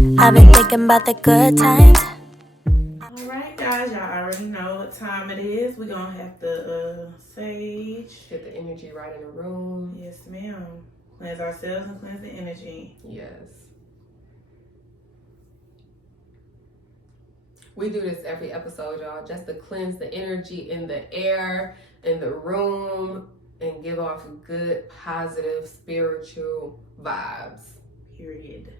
I've been thinking about the good times. Alright guys, y'all already know what time it is. We're gonna have to sage. Get the energy right in the room. Yes ma'am. Cleanse ourselves and cleanse the energy. Yes. We do this every episode, y'all, just to cleanse the energy in the air, in the room, and give off good, positive, spiritual vibes. Period.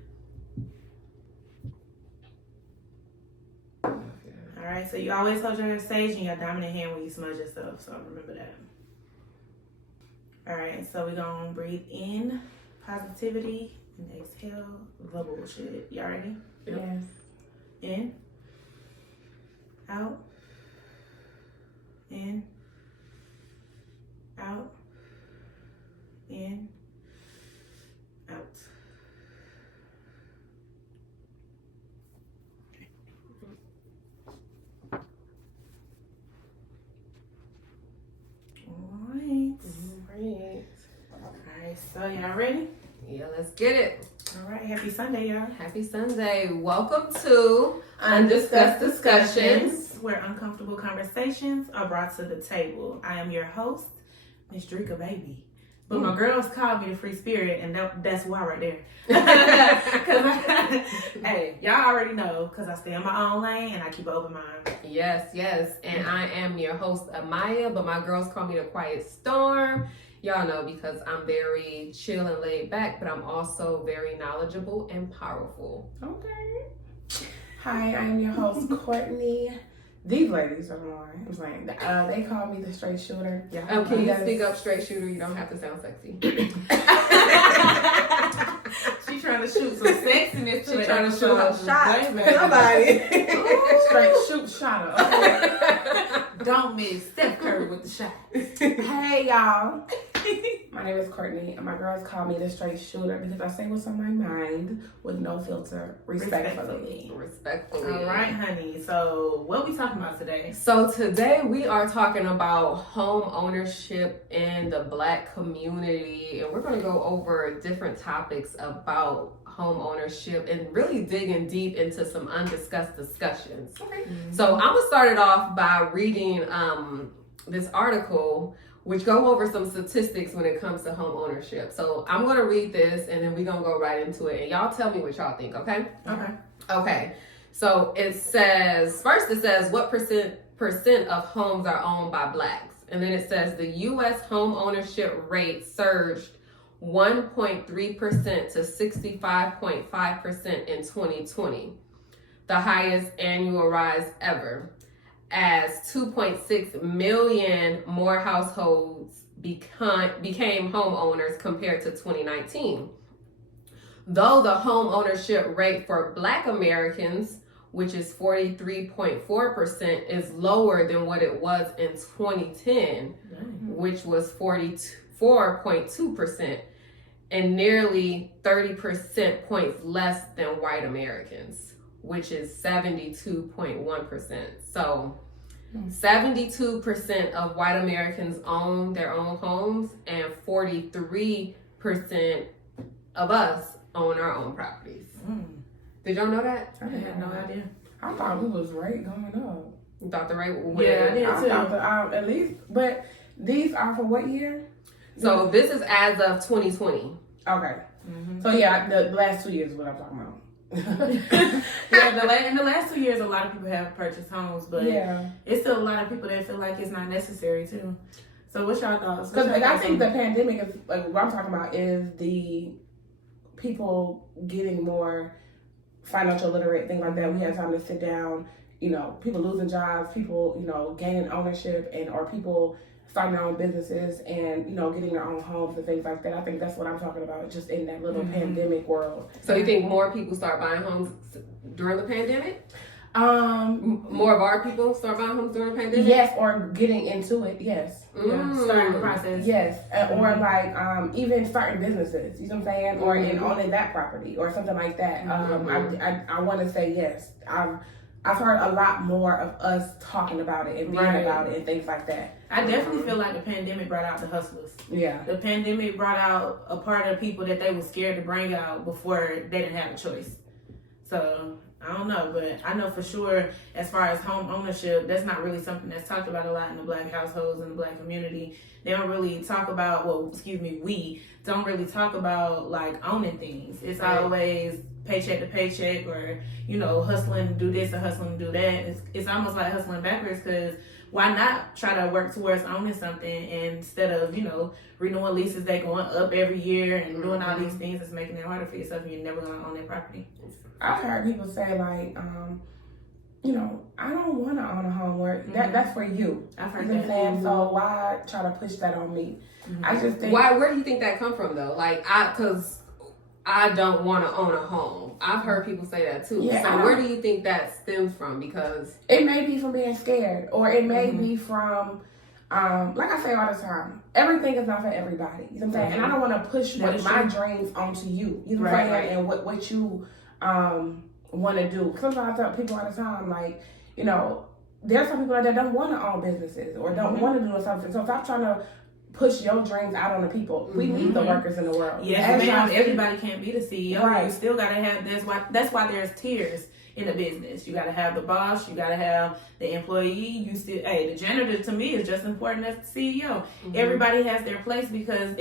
Alright, so you always hold your sage in your dominant hand when you smudge yourself, so remember that. Alright, so we're gonna breathe in positivity and exhale the bullshit. You ready? Yes. In. Out. In. Out. In. Out. Alright, so y'all ready? Yeah, let's get it. Alright, happy Sunday, y'all. Happy Sunday. Welcome to Undiscussed Discussions, where uncomfortable conversations are brought to the table. I am your host, Miss Drika Baby. But my girls call me the free spirit, and that's why right there. Hey, y'all already know, because I stay in my own lane and I keep an open mind. Yes. And I am your host, Amaya, but my girls call me the Quiet Storm. Y'all know because I'm very chill and laid back, but I'm also very knowledgeable and powerful. Okay. Hi, I'm your host, Courtney. These ladies are more. I'm saying they call me the straight shooter. Yeah. Can you speak up straight shooter? You don't have to sound sexy. She's trying to shoot some sexiness. She's trying to shoot a shot. Somebody. Straight shoot shotter. Okay. Don't miss Steph Curry with the shot. Hey y'all. My name is Courtney, and my girls call me the straight shooter because I say what's on my mind with no filter, respectfully. Respectfully. All right, honey. So, what we talking about today? So today we are talking about home ownership in the Black community, and we're going to go over different topics about home ownership and really digging deep into some undiscussed discussions. Okay. Mm-hmm. So I'm going to start it off by reading this article which go over some statistics when it comes to home ownership. So I'm going to read this and then we're going to go right into it. And y'all tell me what y'all think, okay? Okay. So it says, what percent of homes are owned by Blacks? And then it says the U.S. home ownership rate surged 1.3% to 65.5% in 2020, the highest annual rise ever, as 2.6 million more households became homeowners compared to 2019. Though the home ownership rate for Black Americans, which is 43.4%, is lower than what it was in 2010, which was 44.2%, and nearly 30% points less than white Americans, which is 72.1%. So 72% of white Americans own their own homes, and 43% of us own our own properties. Did y'all know that? I had no idea. I thought it was right going up. You thought the rate was Yeah, I did I too. thought at least, but these are for what year? So this is as of 2020. Okay. So yeah, the last 2 years is what I'm talking about. Yeah, in the last 2 years, a lot of people have purchased homes, but it's still a lot of people that feel like it's not necessary too. So, what's your thoughts? Because I think the pandemic is like what I'm talking about is the people getting more financial literate, things like that. We had time to sit down. You know, people losing jobs, people gaining ownership, or people starting their own businesses and getting their own homes and things like that. I think that's what I'm talking about, just in that little pandemic world. So you think more people start buying homes during the pandemic? More of our people start buying homes during the pandemic? Yes, or getting into it, yes. Starting the process. Yes, or like even starting businesses, you know what I'm saying? Or in owning that property or something like that. I want to say yes. I've heard a lot more of us talking about it and being about it and things like that. I definitely feel like the pandemic brought out the hustlers. Yeah. The pandemic brought out a part of people that they were scared to bring out before they didn't have a choice. So I don't know, but I know for sure as far as home ownership, that's not really something that's talked about a lot in the Black households and the Black community. They don't really talk about, we don't really talk about like owning things. It's always paycheck to paycheck, or hustling to do this or hustling to do that. It's almost like hustling backwards, because why not try to work towards owning something instead of renewing leases that going up every year and doing all these things that's making it harder for yourself, and you're never going to own that property. I've heard people say like, I don't want to own a home, where that's for you. I've heard you know that. what I'm saying? So why try to push that on me? I just think. Where do you think that come from though? Like, because I don't want to own a home. I've heard people say that too. Yeah, so where do you think that stems from? Because it may be from being scared, or it may be from, like I say all the time, everything is not for everybody. You know what I'm saying? And I don't want to push my dreams onto you. You know what I'm saying? And what you want to do. Sometimes I tell people all the time, like, there's some people that don't want to own businesses or don't want to do something. So stop trying to push your dreams out on the people. We need the workers in the world. Yes, ma'am. Everybody can't be the CEO. Right. You still gotta have. That's why there's tiers in a business. You gotta have the boss. You gotta have the employee. The janitor to me is just as important as the CEO. Everybody has their place because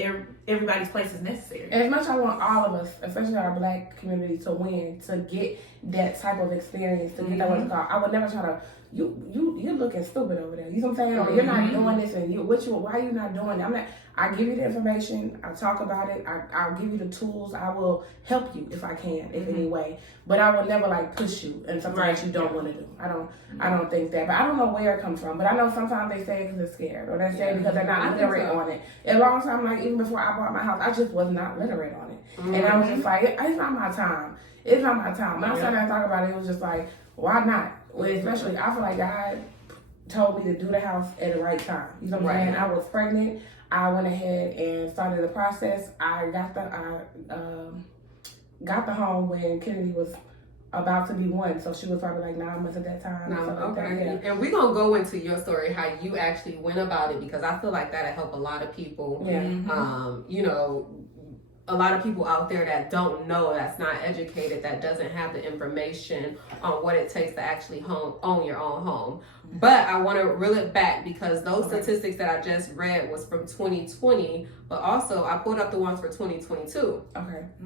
everybody's place is necessary. As much as I want all of us, especially our Black community, to win, to get that type of experience, to get that what's called, I would never try to. You're looking stupid over there. You know what I'm saying? Or you're not doing this, and why are you not doing it? I give you the information. I talk about it. I'll give you the tools. I will help you if I can, in any way. But I will never like push you in something that you don't want to do. I don't think that. But I don't know where it comes from. But I know sometimes they say it because they're scared, or they say it because they're not literate on it. A long time, like even before I bought my house, I just was not literate on it, and I was just like, it's not my time. It's not my time. When I started to talk about it, it was just like, why not? Well, especially, I feel like God told me to do the house at the right time. You know what I'm saying? I was pregnant. I went ahead and started the process. I got the home when Kennedy was about to be 1, so she was probably like 9 months at that time. And we're gonna go into your story, how you actually went about it, because I feel like that'll help a lot of people. A lot of people out there that don't know, that's not educated, that doesn't have the information on what it takes to actually own your own home. But I want to reel it back, because those statistics that I just read was from 2020, but also I pulled up the ones for 2022.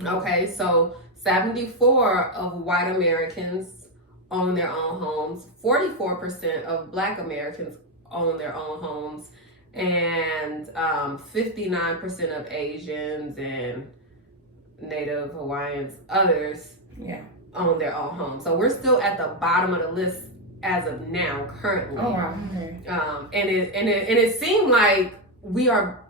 Okay, so 74 of white Americans own their own homes, 44% of Black Americans own their own homes, and 59% of Asians and Native Hawaiians, others, own their own homes. So we're still at the bottom of the list as of now, currently. Oh wow. Okay. And it seemed like we are,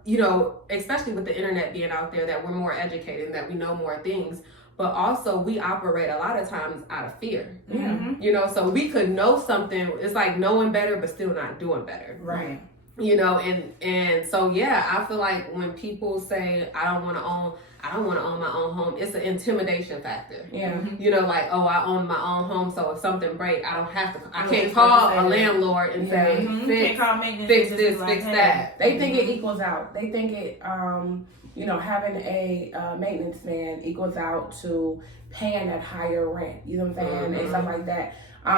especially with the internet being out there, that we're more educated and that we know more things. But also we operate a lot of times out of fear. So we could know something. It's like knowing better, but still not doing better. Right. And so I feel like when people say I don't want to own my own home, it's an intimidation factor. Like, oh, I own my own home, so if something breaks, I can't call a landlord and say fix this, fix that. They think it equals out. They think it having a maintenance man equals out to paying that higher rent. You know what I'm saying? And stuff like that.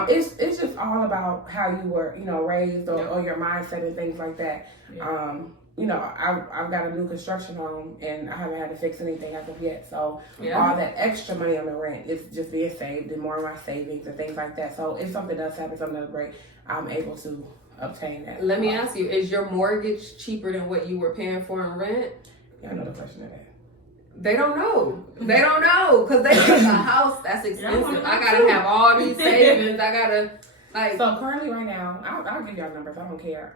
It's just all about how you were, raised or your mindset and things like that. I've got a new construction home and I haven't had to fix anything as of yet. So all that extra money on the rent is just being saved and more of my savings and things like that. So if something does happen, something does break, I'm able to obtain that. Let me ask you, is your mortgage cheaper than what you were paying for in rent? Yeah, I know the question of that. They don't know. They don't know, because they think a house that's expensive. I gotta have all these savings. I gotta So currently, right now, I'll give y'all numbers. I don't care.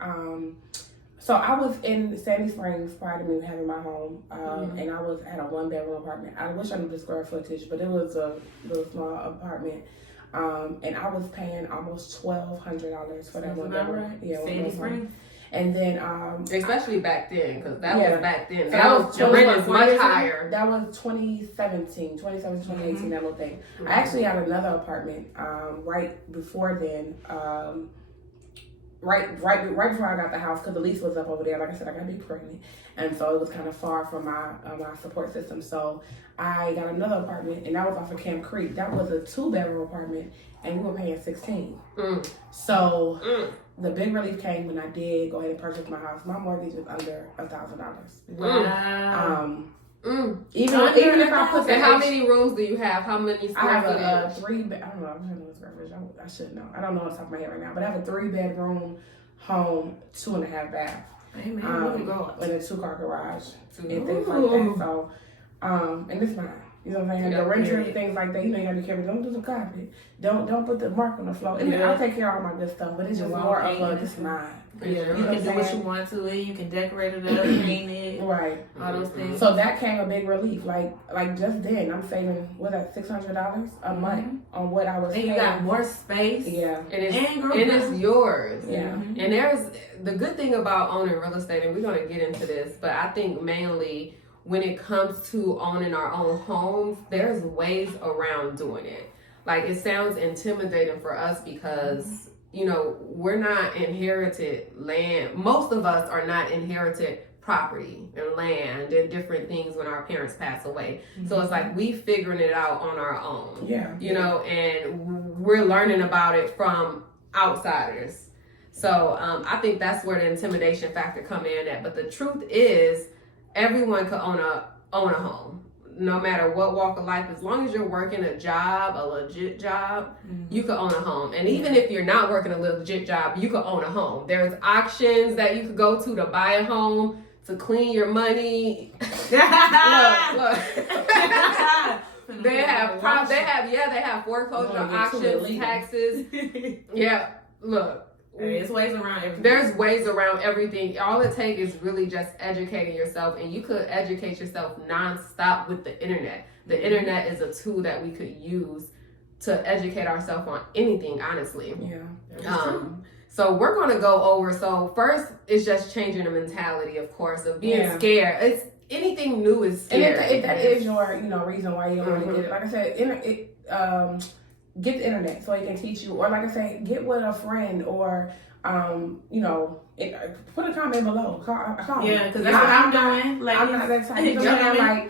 So I was in Sandy Springs prior to me having my home, and I was at a 1-bedroom apartment. I wish I knew the square footage, but it was a little small apartment. And I was paying almost $1,200 for that 1-bedroom. Right. Yeah, Sandy Springs. And then, especially back then, because that was back then. So that was the rent is much higher. That was 2017, 2018, that little thing. I actually had another apartment right before then. right before I got the house, because the lease was up over there. Like I said, I got to be pregnant, and so it was kind of far from my support system. So I got another apartment, and that was off of Camp Creek. That was a 2-bedroom apartment, and we were paying $16,000. So the big relief came when I did go ahead and purchase my house. My mortgage was under $1,000. Wow. Even if I put and how many rooms do you have? How many I square have footage? a 3 bed. I don't know. I don't know what's square footage. I should know. I don't know off the top of my head right now. But I have a 3-bedroom home, 2.5 bath. Amen. And a 2-car garage and things like that. So, and it's mine. You know what I'm saying? The renters and things like that. You know, you gotta be careful. Don't do the carpet. Don't put the mark on the floor. And I'll take care of all my good stuff. But it's just more of a, this mine. Yeah, you can do what you want to it. You can decorate it up, paint it, right? All those things. So that came a big relief. Like just then, I'm saving $600 a month on what I was paying. And you got more space. Yeah, and it's yours. Yeah, and there's the good thing about owning real estate, and we're gonna get into this, but I think mainly when it comes to owning our own homes, there's ways around doing it. Like, it sounds intimidating for us because you know, we're not inherited land. Most of us are not inherited property and land and different things when our parents pass away. So it's like we figuring it out on our own. Yeah. You know, and we're learning about it from outsiders. So I think that's where the intimidation factor come in at. But the truth is, everyone could own a home. No matter what walk of life, as long as you're working a job, a legit job, you could own a home. And even if you're not working a legit job, you could own a home. There's auctions that you could go to buy a home, to clean your money. Look. They have foreclosure auctions, taxes. Yeah, look. There's ways around everything. There's ways around everything. All it takes is really just educating yourself, and you could educate yourself nonstop with the internet. The internet is a tool that we could use to educate ourselves on anything, honestly. Yeah. So we're going to go over. So first, it's just changing the mentality, of course, of being scared. It's anything new is scary. And if that is your, reason why you don't want to get it. Like I said, get the internet so it can teach you, or like I say, get with a friend, or put a comment below. Call yeah, because that's what I'm doing. Like, I'm not that type. You know what I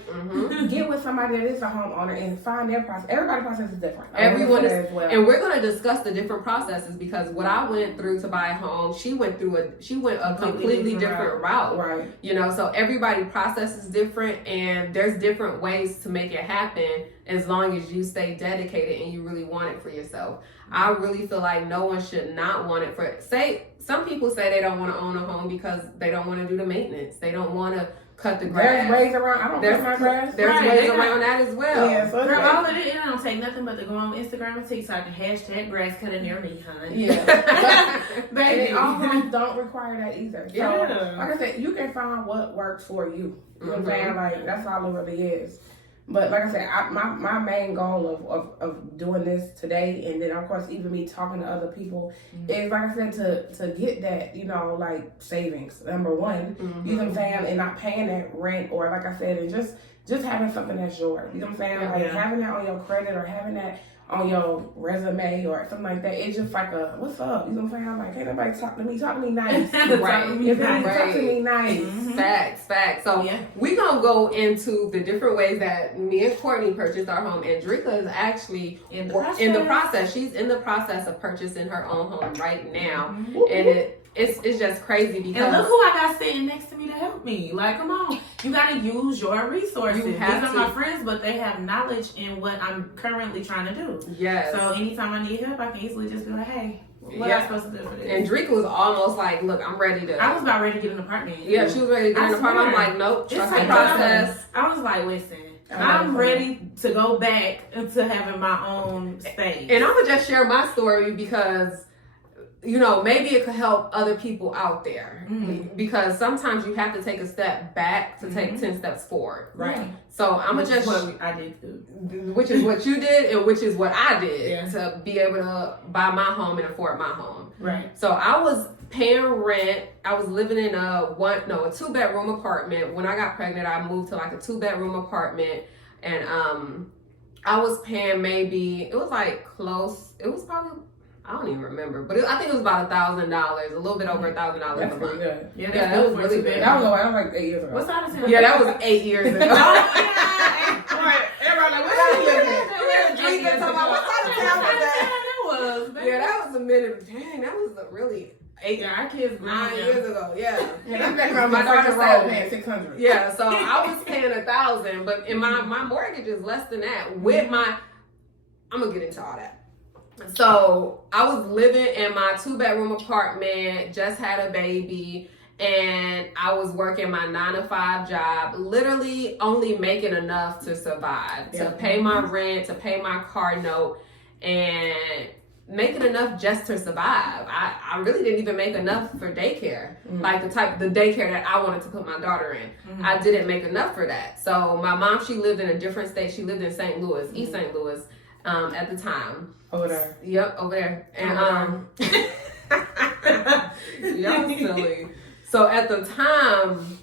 mean? Get with somebody that is a homeowner and find their process. Everybody's process is different. Everyone is, as well. And we're going to discuss the different processes, because what I went through to buy a home, she went a completely different route. Right. You know, so everybody process is different, and there's different ways to make it happen as long as you stay dedicated and you really want it for yourself. I really feel like no one should not want it some people say they don't want to own a home because they don't want to do the maintenance. They don't want to cut the grass. There's ways around. I don't cut my grass. There's ways around that as well. Yeah, so girl, all of it don't take nothing but to go on Instagram and TikTok and hashtag grass cutting near me, honey. Yeah. Baby. And all homes don't require that either. So, Yeah. like I said, you can find what works for you. You know what I'm saying? Like, that's all it really is. But like I said, my main goal of doing this today, and then of course even me talking to other people, is like I said, to get that, like savings, number one, you know what I'm saying, and not paying that rent, or like I said, and just having something that's yours, you know what I'm saying, like having that on your credit, or having that on your resume or something like that. It's just like a, what's up? You know what I'm saying? Like, hey, nobody talk to me nice. Right. Talk to me nice. Facts. So we're going to go into the different ways that me and Courtney purchased our home. And Drika is actually in the process. She's in the process of purchasing her own home right now. And it's just crazy because... And look who I got sitting next to me to help me. Like, come on. You got to use your resources. These are my friends, but they have knowledge in what I'm currently trying to do. Yes. So anytime I need help, I can easily just be like, hey, what am I supposed to do for this? And Drika was almost like, look, I'm ready to... I was about ready to get an apartment. Yeah, she was ready to get an apartment. I'm like, nope, trust the process. I was like, listen, I'm ready to go back to having my own space. And I'm going to just share my story because... maybe it could help other people out there, because sometimes you have to take a step back to take 10 steps forward. Right. So I'm going to just... what I did too. Which is what you did, and which is what I did to be able to buy my home and afford my home. Right. So I was paying rent. I was living in a 2-bedroom apartment. When I got pregnant, I moved to like a 2-bedroom apartment, and I was paying it was probably, I don't even remember, but I think it was about $1,000, a little bit over $1,000 a That's pretty month. good. Yeah, that was really good. That was like 8 years ago. What side of town? Yeah, that was 8 years ago. Everybody like, what side of town? What side of town was that? Yeah, that was a minute. Dang, that was a really 8, Yeah, our kids 9 years ago. Yeah. Yeah, that's back around My my daughter's daughter roll paying $600. Yeah, so I was paying $1,000, but in my mortgage is less than that. With my, I'm gonna get into all that. So I was living in my 2-bedroom apartment, just had a baby, and I was working my 9-to-5 job, literally only making enough to survive, to pay my rent, to pay my car note, and making enough just to survive. I really didn't even make enough for daycare, like the daycare that I wanted to put my daughter in. I didn't make enough for that. So my mom, she lived in a different state. She lived in St. Louis, East St. Louis, at the time. Over there. Yep, over there. And y'all silly. So at the time,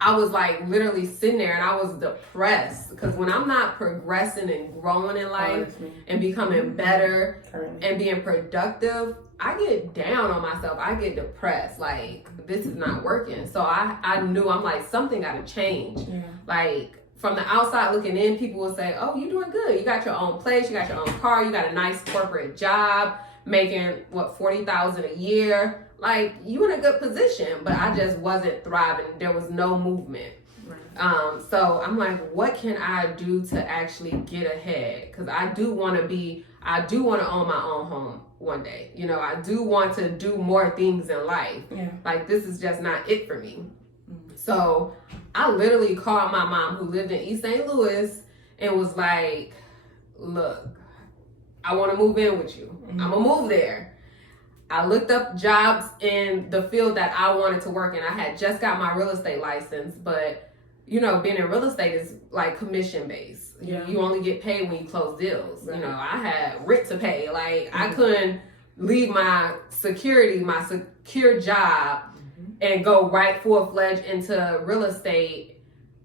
I was like literally sitting there and I was depressed because when I'm not progressing and growing in life and becoming better and being productive, I get down on myself. I get depressed. Like, this is not working. So I knew, I'm like, something got to change. Yeah. Like, from the outside looking in, people will say, oh, you're doing good. You got your own place. You got your own car. You got a nice corporate job making, $40,000 a year. Like, you in a good position, but I just wasn't thriving. There was no movement. Right. So I'm like, what can I do to actually get ahead? Because I do want to own my own home one day. You know, I do want to do more things in life. Yeah. Like, this is just not it for me. So I literally called my mom who lived in East St. Louis and was like, look, I want to move in with you. I'm going to move there. I looked up jobs in the field that I wanted to work in. I had just got my real estate license, but you know, being in real estate is like commission based. Yeah. You only get paid when you close deals. Right. You know, I had rent to pay. Like I couldn't leave my secure job and go right full-fledged into real estate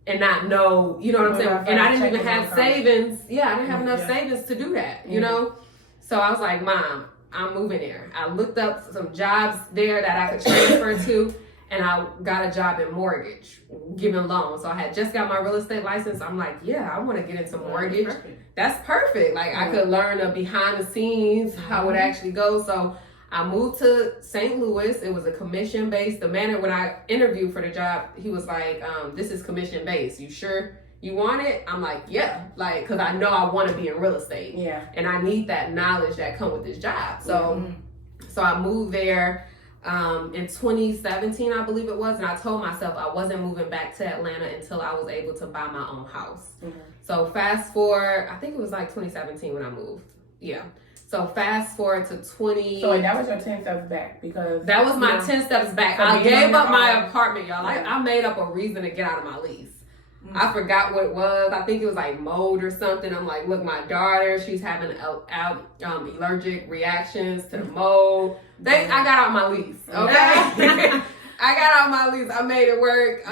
and not know, you know what I'm saying? And I didn't even have savings. Yeah, I didn't have enough savings to do that, you know? So I was like, Mom, I'm moving there. I looked up some jobs there that I could transfer to, and I got a job in mortgage, giving loans. So I had just got my real estate license. I'm like, yeah, I want to get into mortgage. That's perfect. Like I could learn the behind the scenes, how it actually goes. So I moved to St. Louis. It was a commission based. The manager, when I interviewed for the job, he was like, this is commission based. You sure you want it? I'm like, yeah, like, cause I know I want to be in real estate. Yeah. And I need that knowledge that come with this job. So, so I moved there, in 2017, I believe it was. And I told myself I wasn't moving back to Atlanta until I was able to buy my own house. So fast forward, I think it was like 2017 when I moved. Yeah. So fast forward to 20. So that was your 10 steps back because that was my 10 steps back. I gave up my apartment, y'all. I made up a reason to get out of my lease. I forgot what it was. I think it was like mold or something. I'm like, look, my daughter, she's having allergic reactions to the mold. I got out my lease, okay? I got out my lease. I made it work.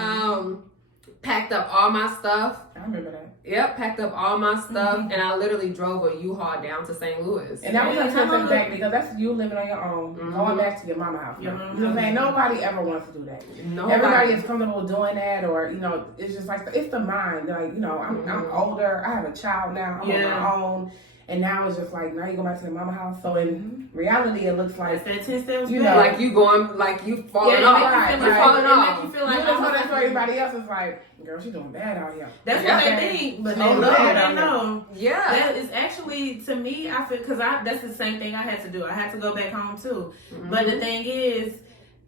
Packed up all my stuff. I remember that. Yep, packed up all my stuff, and I literally drove a U-Haul down to St. Louis. And that was your 10 steps back because that's you living on your own, going back to your mama house. You know what I'm saying? Nobody ever wants to do that. Everybody is comfortable doing that, or you know, it's just like it's the mind. Like you know, I'm older. I have a child now. I'm on my own. And now it's just like, now you go back to the mama house. So in reality, it looks like, that 10 steps you know, like you going, like you falling off. You're falling off. Make you feel like you just that for everybody else. It's like, girl, she's doing bad out here. That's what they think, but they know. Yeah. That is actually, to me, I feel, because that's the same thing I had to do. I had to go back home too. But the thing is,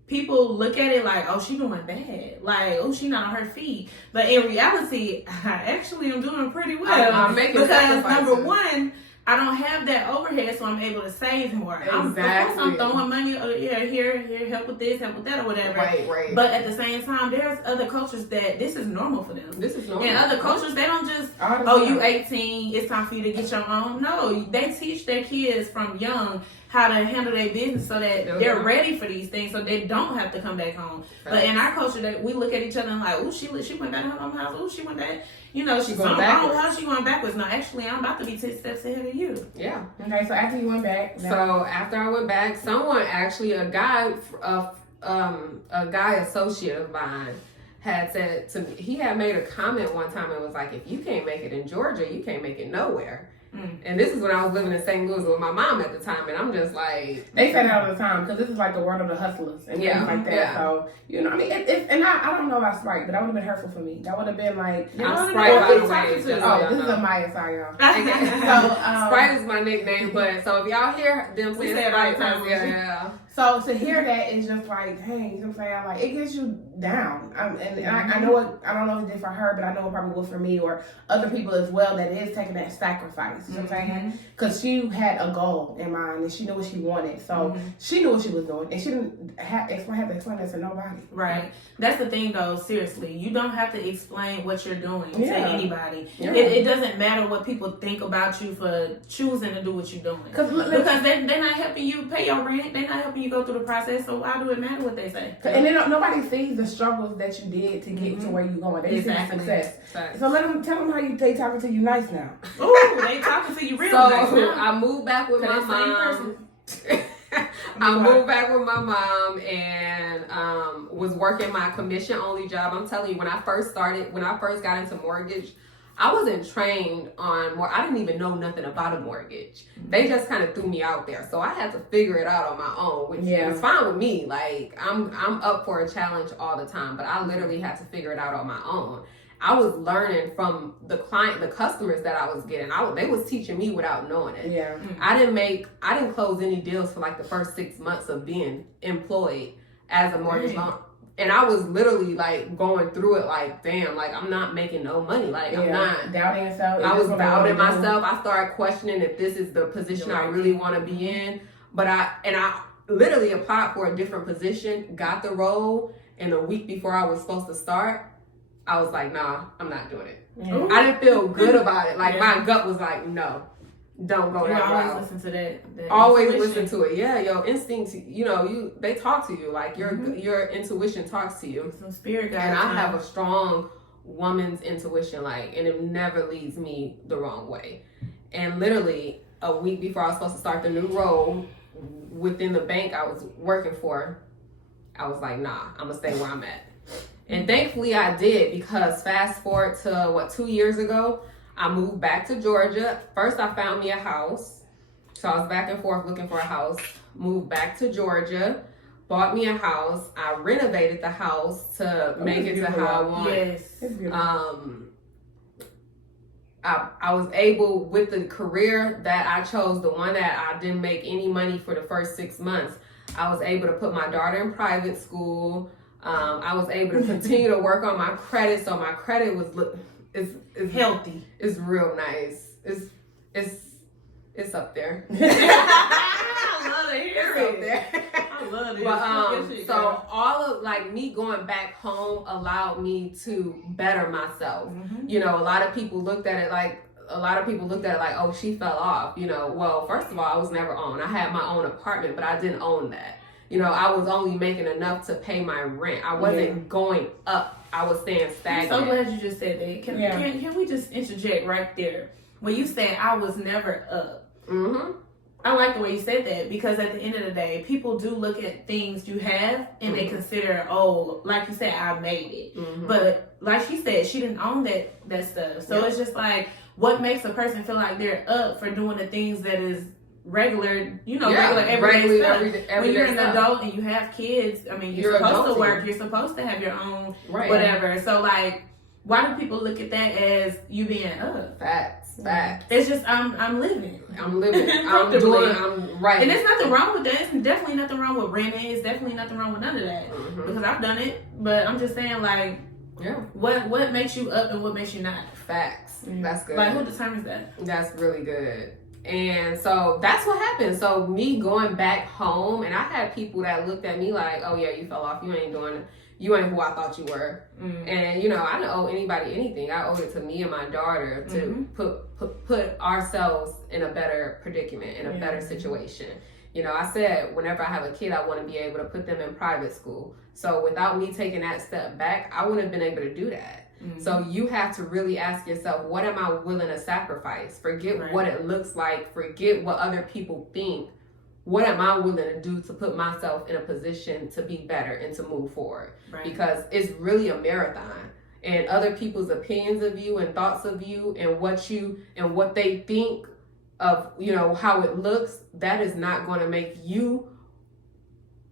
people look at it like, oh, she doing bad. Like, oh, she not on her feet. But in reality, I actually am doing pretty well. I'm making because number one, I don't have that overhead, so I'm able to save more. Exactly. I'm throwing money here, help with this, help with that, or whatever. Right. But at the same time, there's other cultures that this is normal for them. This is normal. And other cultures, they don't just, you 18, it's time for you to get your own. No, they teach their kids from young how to handle their business so that they're ready for these things, so they don't have to come back home. But in our culture, that we look at each other and like, oh, she went back to her own house. Oh, she went back. You know, she's going backwards. How she going backwards? No, actually, I'm about to be 10 steps ahead of you. Yeah. Okay, so after you went back. So after I went back, someone actually, a guy associate of mine had said to me, he had made a comment one time and was like, if you can't make it in Georgia, you can't make it nowhere. And this is when I was living in St. Louis with my mom at the time, and I'm just like... They say that all the time, because this is like the world of the hustlers and things like that. Yeah. So, you know, I mean, and I don't know about Sprite, but that would have been hurtful for me. That would have been like... I'm Sprite, by the way. This is a Maya, sorry, y'all. So, Sprite is my nickname, but so if y'all hear them say Sprite, yeah. So to hear that is just like, dang, you know what I'm saying? Like, it gets you down. I know it, I don't know if it did for her, but I know it probably will for me or other people as well that is taking that sacrifice. You know what I'm saying? Because she had a goal in mind and she knew what she wanted. So she knew what she was doing and she didn't have to explain that to nobody. Right. That's the thing though, seriously. You don't have to explain what you're doing to anybody. Yeah. It doesn't matter what people think about you for choosing to do what you're doing. Because they're not helping you pay your rent. They're not helping you go through the process. So why do it matter what they say? And then nobody sees the struggles that you did to get to where you're going. They see the success. Right. So tell them how they talking to you nice now. Ooh, they talking to you real nice now. I moved back with my mom. I moved back with my mom and was working my commission only job. I'm telling you, when I first got into mortgage, I wasn't trained on more. I didn't even know nothing about a mortgage. They just kind of threw me out there, so I had to figure it out on my own, which was fine with me. Like I'm up for a challenge all the time, but I literally had to figure it out on my own. I was learning from the customers that I was getting. They was teaching me without knowing it. Yeah. I didn't close any deals for like the first 6 months of being employed as a mortgage loan. And I was literally like going through it like, damn, like I'm not making no money. Like I'm not doubting yourself. I was doubting myself. I started questioning if this is the position I really want to be in. But I literally applied for a different position, got the role, and a week before I was supposed to start, I was like, nah, I'm not doing it. Yeah. I didn't feel good about it. Like my gut was like, no, don't go that route. Always listen to that always listen to it. Yeah, your instincts, they talk to you. Like your intuition talks to you. Some spirit guides. And I have a strong woman's intuition, and it never leads me the wrong way. And literally a week before I was supposed to start the new role within the bank I was working for, I was like, nah, I'm gonna stay where I'm at. And thankfully I did, because fast forward to 2 years ago, I moved back to Georgia. First I found me a house. So I was back and forth looking for a house. Moved back to Georgia, bought me a house. I renovated the house to make it to how I want. Yes. I was able, with the career that I chose, the one that I didn't make any money for the first 6 months, I was able to put my daughter in private school. I was able to continue to work on my credit, so my credit is healthy. It's real nice. It's up there. I love to hear it. Up there. I love it. But so all of me going back home allowed me to better myself. Mm-hmm. A lot of people looked at it like, oh, she fell off. Well, first of all, I was never on. I had my own apartment, but I didn't own that. I was only making enough to pay my rent. I wasn't going up. I was staying stagnant. I'm so glad you just said that. Can we just interject right there? When you said I was never up. Mm-hmm. I like the way you said that, because at the end of the day, people do look at things you have and they consider, like you said, I made it. Mm-hmm. But like she said, she didn't own that stuff. So it's just like, what makes a person feel like they're up for doing the things that is regular, regular everyday stuff. When you're an adult and you have kids, I mean, you're supposed to work, you're supposed to have your own whatever. So like, why do people look at that as you being up? Facts. It's just I'm living. I'm right. And there's nothing wrong with that. It's definitely nothing wrong with renting. It's definitely nothing wrong with none of that. Mm-hmm. Because I've done it. But I'm just saying, like, what makes you up and what makes you not? Facts. Mm-hmm. That's good. Like, who determines that? That's really good. And so that's what happened. So me going back home, and I had people that looked at me like, oh yeah, you fell off. You ain't who I thought you were. Mm. And I don't owe anybody anything. I owe it to me and my daughter to put ourselves in a better predicament, in a better situation. You know, I said whenever I have a kid, I want to be able to put them in private school. So without me taking that step back, I wouldn't have been able to do that. So you have to really ask yourself, what am I willing to sacrifice? Forget what it looks like. Forget what other people think. What am I willing to do to put myself in a position to be better and to move forward? Because it's really a marathon. And other people's opinions of you and thoughts of you and what they think of, you know, how it looks, that is not going to make you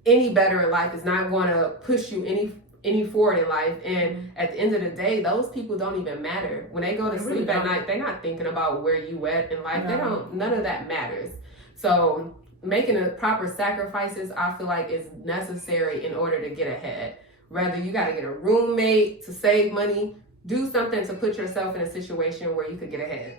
any better in life. It's not going to push you any forward in life. And at the end of the day, those people don't even matter. When they go to sleep at night, they're not thinking about where you at in life. None of that matters. So making the proper sacrifices, I feel like, is necessary in order to get ahead. Whether you got to get a roommate to save money, do something to put yourself in a situation where you could get ahead.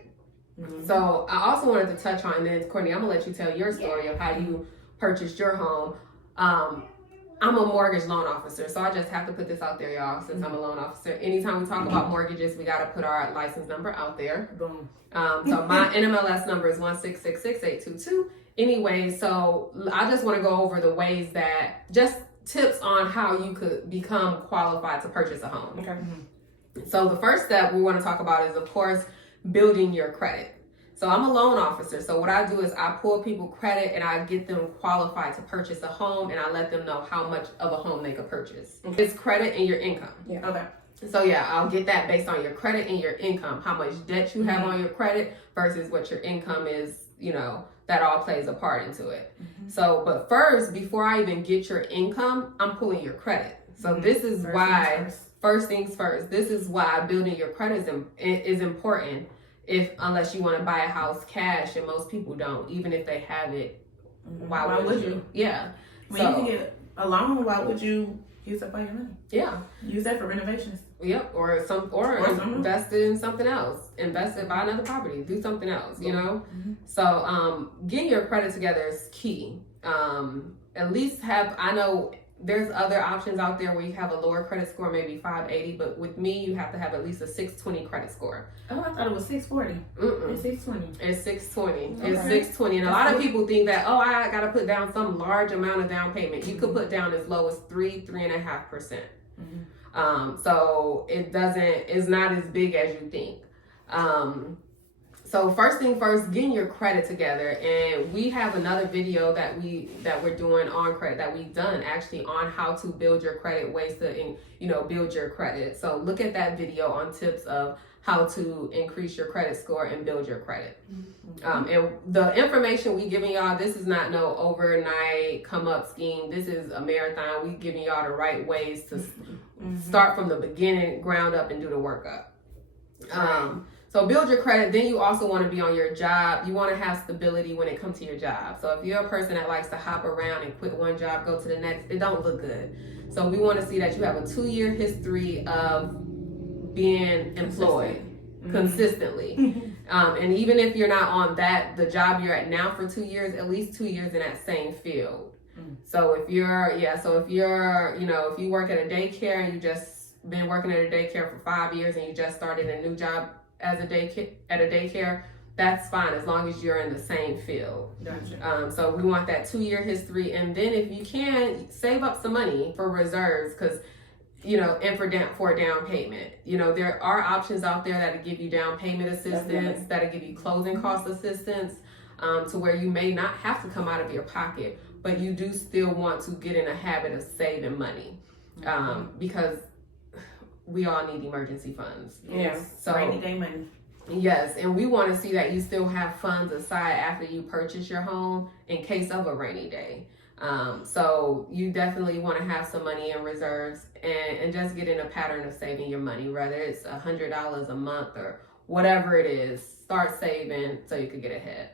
So I also wanted to touch on this, Courtney, I'm gonna let you tell your story of how you purchased your home. I'm a mortgage loan officer, so I just have to put this out there, y'all, since I'm a loan officer. Anytime we talk about mortgages, we got to put our license number out there. Boom. So my NMLS number is 1666822. Anyway, so I just want to go over the ways that, just tips on how you could become qualified to purchase a home. Okay. So the first step we want to talk about is, of course, building your credit. So I'm a loan officer. So what I do is I pull people credit and I get them qualified to purchase a home, and I let them know how much of a home they could purchase. It's credit and your income. Yeah. Okay. So yeah, I'll get that based on your credit and your income, how much debt you have on your credit versus what your income is, you know, that all plays a part into it. So, but first, before I even get your income, I'm pulling your credit. So this is first things first, this is why building your credit is important. Unless you want to buy a house cash, and most people don't, even if they have it, why would you? Yeah. When you can get a loan, why would you use up all your money? Yeah. Use that for renovations. Yep. Or invest it in something else. Invest it, buy another property, do something else, you know? So getting your credit together is key. At least I know there's other options out there where you have a lower credit score, maybe 580, but with me, you have to have at least a 620 credit score. Oh, I thought it was 640. It's 620. It's 620. Okay. It's 620. And a lot of people think that, I got to put down some large amount of down payment. You could put down as low as 3.5%. So it's not as big as you think. So first thing first, getting your credit together, and we have another video that we're doing on credit, that we've done actually on how to build your credit, ways to build your credit. So look at that video on tips of how to increase your credit score and build your credit. And the information we giving y'all, this is not no overnight come up scheme. This is a marathon. We giving y'all the right ways to start from the beginning, ground up, and do the workup. So build your credit. Then you also want to be on your job. You want to have stability when it comes to your job. So if you're a person that likes to hop around and quit one job, go to the next, it don't look good. So we want to see that you have a 2-year history of being employed consistently. And even if you're not on the job you're at now for 2 years, at least 2 years in that same field. So if you work at a daycare and you just been working at a daycare for 5 years and you just started a new job at a daycare, that's fine as long as you're in the same field. Gotcha. So we want that 2-year history, and then if you can, save up some money for reserves, because and for a down payment. There are options out there that give you down payment assistance, that'll give you closing cost assistance, to where you may not have to come out of your pocket, but you do still want to get in a habit of saving money, because we all need emergency funds. Yes. So rainy day money. Yes, and we want to see that you still have funds aside after you purchase your home in case of a rainy day. So you definitely want to have some money in reserves and just get in a pattern of saving your money, whether it's $100 a month or whatever it is. Start saving so you can get ahead.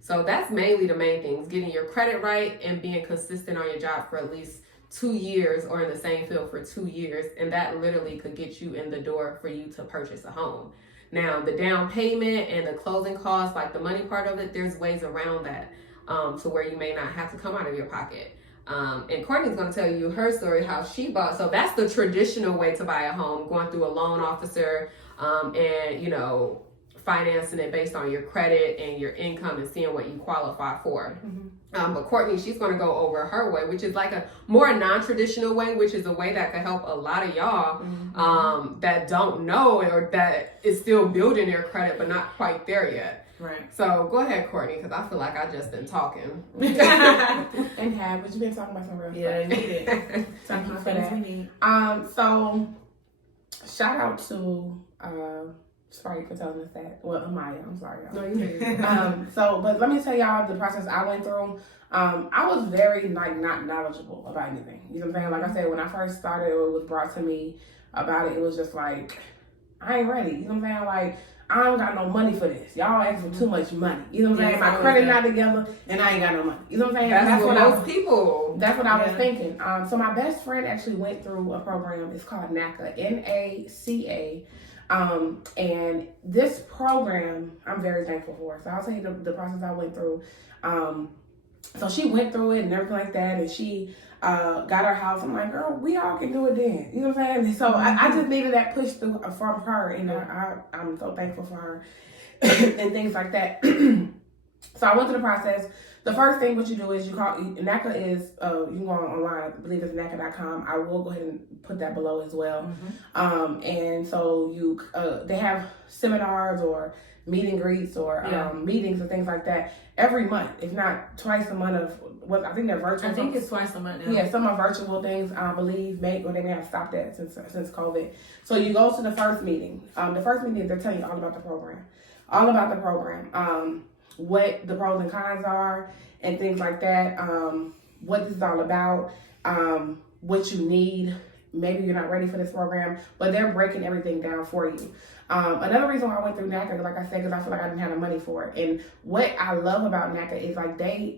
So that's mainly the main things: getting your credit right and being consistent on your job for at least 2 years, or in the same field for 2 years, and that literally could get you in the door for you to purchase a home. Now, the down payment and the closing costs, like the money part of it, there's ways around that, to where you may not have to come out of your pocket. And Courtney's going to tell you her story, how she bought. So that's the traditional way to buy a home, going through a loan officer, and financing it based on your credit and your income and seeing what you qualify for. But Courtney, she's going to go over her way, which is like a more non-traditional way, which is a way that could help a lot of y'all that don't know or that is still building their credit but not quite there yet. Right. So go ahead, Courtney, because I feel like I just been talking. And have, but you've been talking about some real Yeah, stuff. you did. Thank you for Things that. we need. So shout out to sorry for telling us that. Well, Amaya, I'm sorry, y'all. No, you didn't. But let me tell y'all the process I went through. I was very not knowledgeable about anything. You know what I'm saying? Like I said, when I first started, it was brought to me about it. It was just like, I ain't ready. You know what I'm saying? Like, I don't got no money for this. Y'all ask for too much money. You know what I'm saying? My credit not together, and I ain't got no money. You know what I'm saying? That's what most people. That's what I was thinking. So my best friend actually went through a program. It's called NACA, NACA. And this program, I'm very thankful for. So I'll tell you the process I went through. So she went through it and everything like that, and she got her house. I'm like, girl, we all can do it then. You know what I'm saying? So I just needed that push through from her, and I'm so thankful for her and things like that. So I went through the process. The first thing what you do is you call NACA is you can go online. I believe it's NACA.com. I will go ahead and put that below as well. And so you they have seminars or meet and greets or meetings and things like that every month, if not twice a month. I think they're virtual. I think it's twice a month now. Yeah, some are virtual things. I believe or they may have stopped that since COVID. So you go to the first meeting. The first meeting they're telling you all about the program, what the pros and cons are and things like that, what this is all about, what you need. Maybe you're not ready for this program, but they're breaking everything down for you. Another reason why I went through NACA, like I said, because I feel like I didn't have the money for it. And what I love about NACA is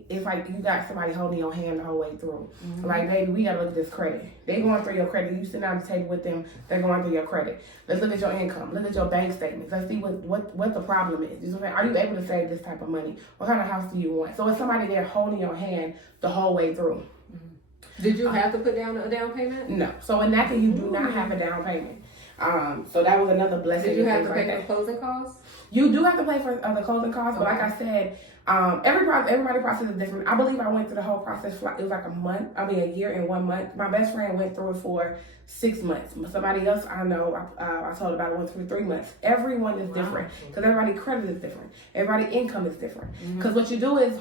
it's like you got somebody holding your hand the whole way through. Like, baby, we gotta look at this credit. They going through your credit. You sit down at the table with them, they're going through your credit. Let's look at your income. Look at your bank statements. Let's see what the problem is. You know what I'm saying? Are you able to save this type of money? What kind of house do you want? So it's somebody there holding your hand the whole way through. Did you have to put down a down payment? No. So in NACA, you do not have a down payment. So that was another blessing. Did you have to pay for closing costs? You do have to pay for the closing costs, but like I said, everybody process is different. I believe I went through the whole process it was like a year and 1 month. My best friend went through it for 6 months. Somebody else I know, I told about it went through 3 months. Everyone is different because everybody's credit is different. Everybody's income is different. Because what you do is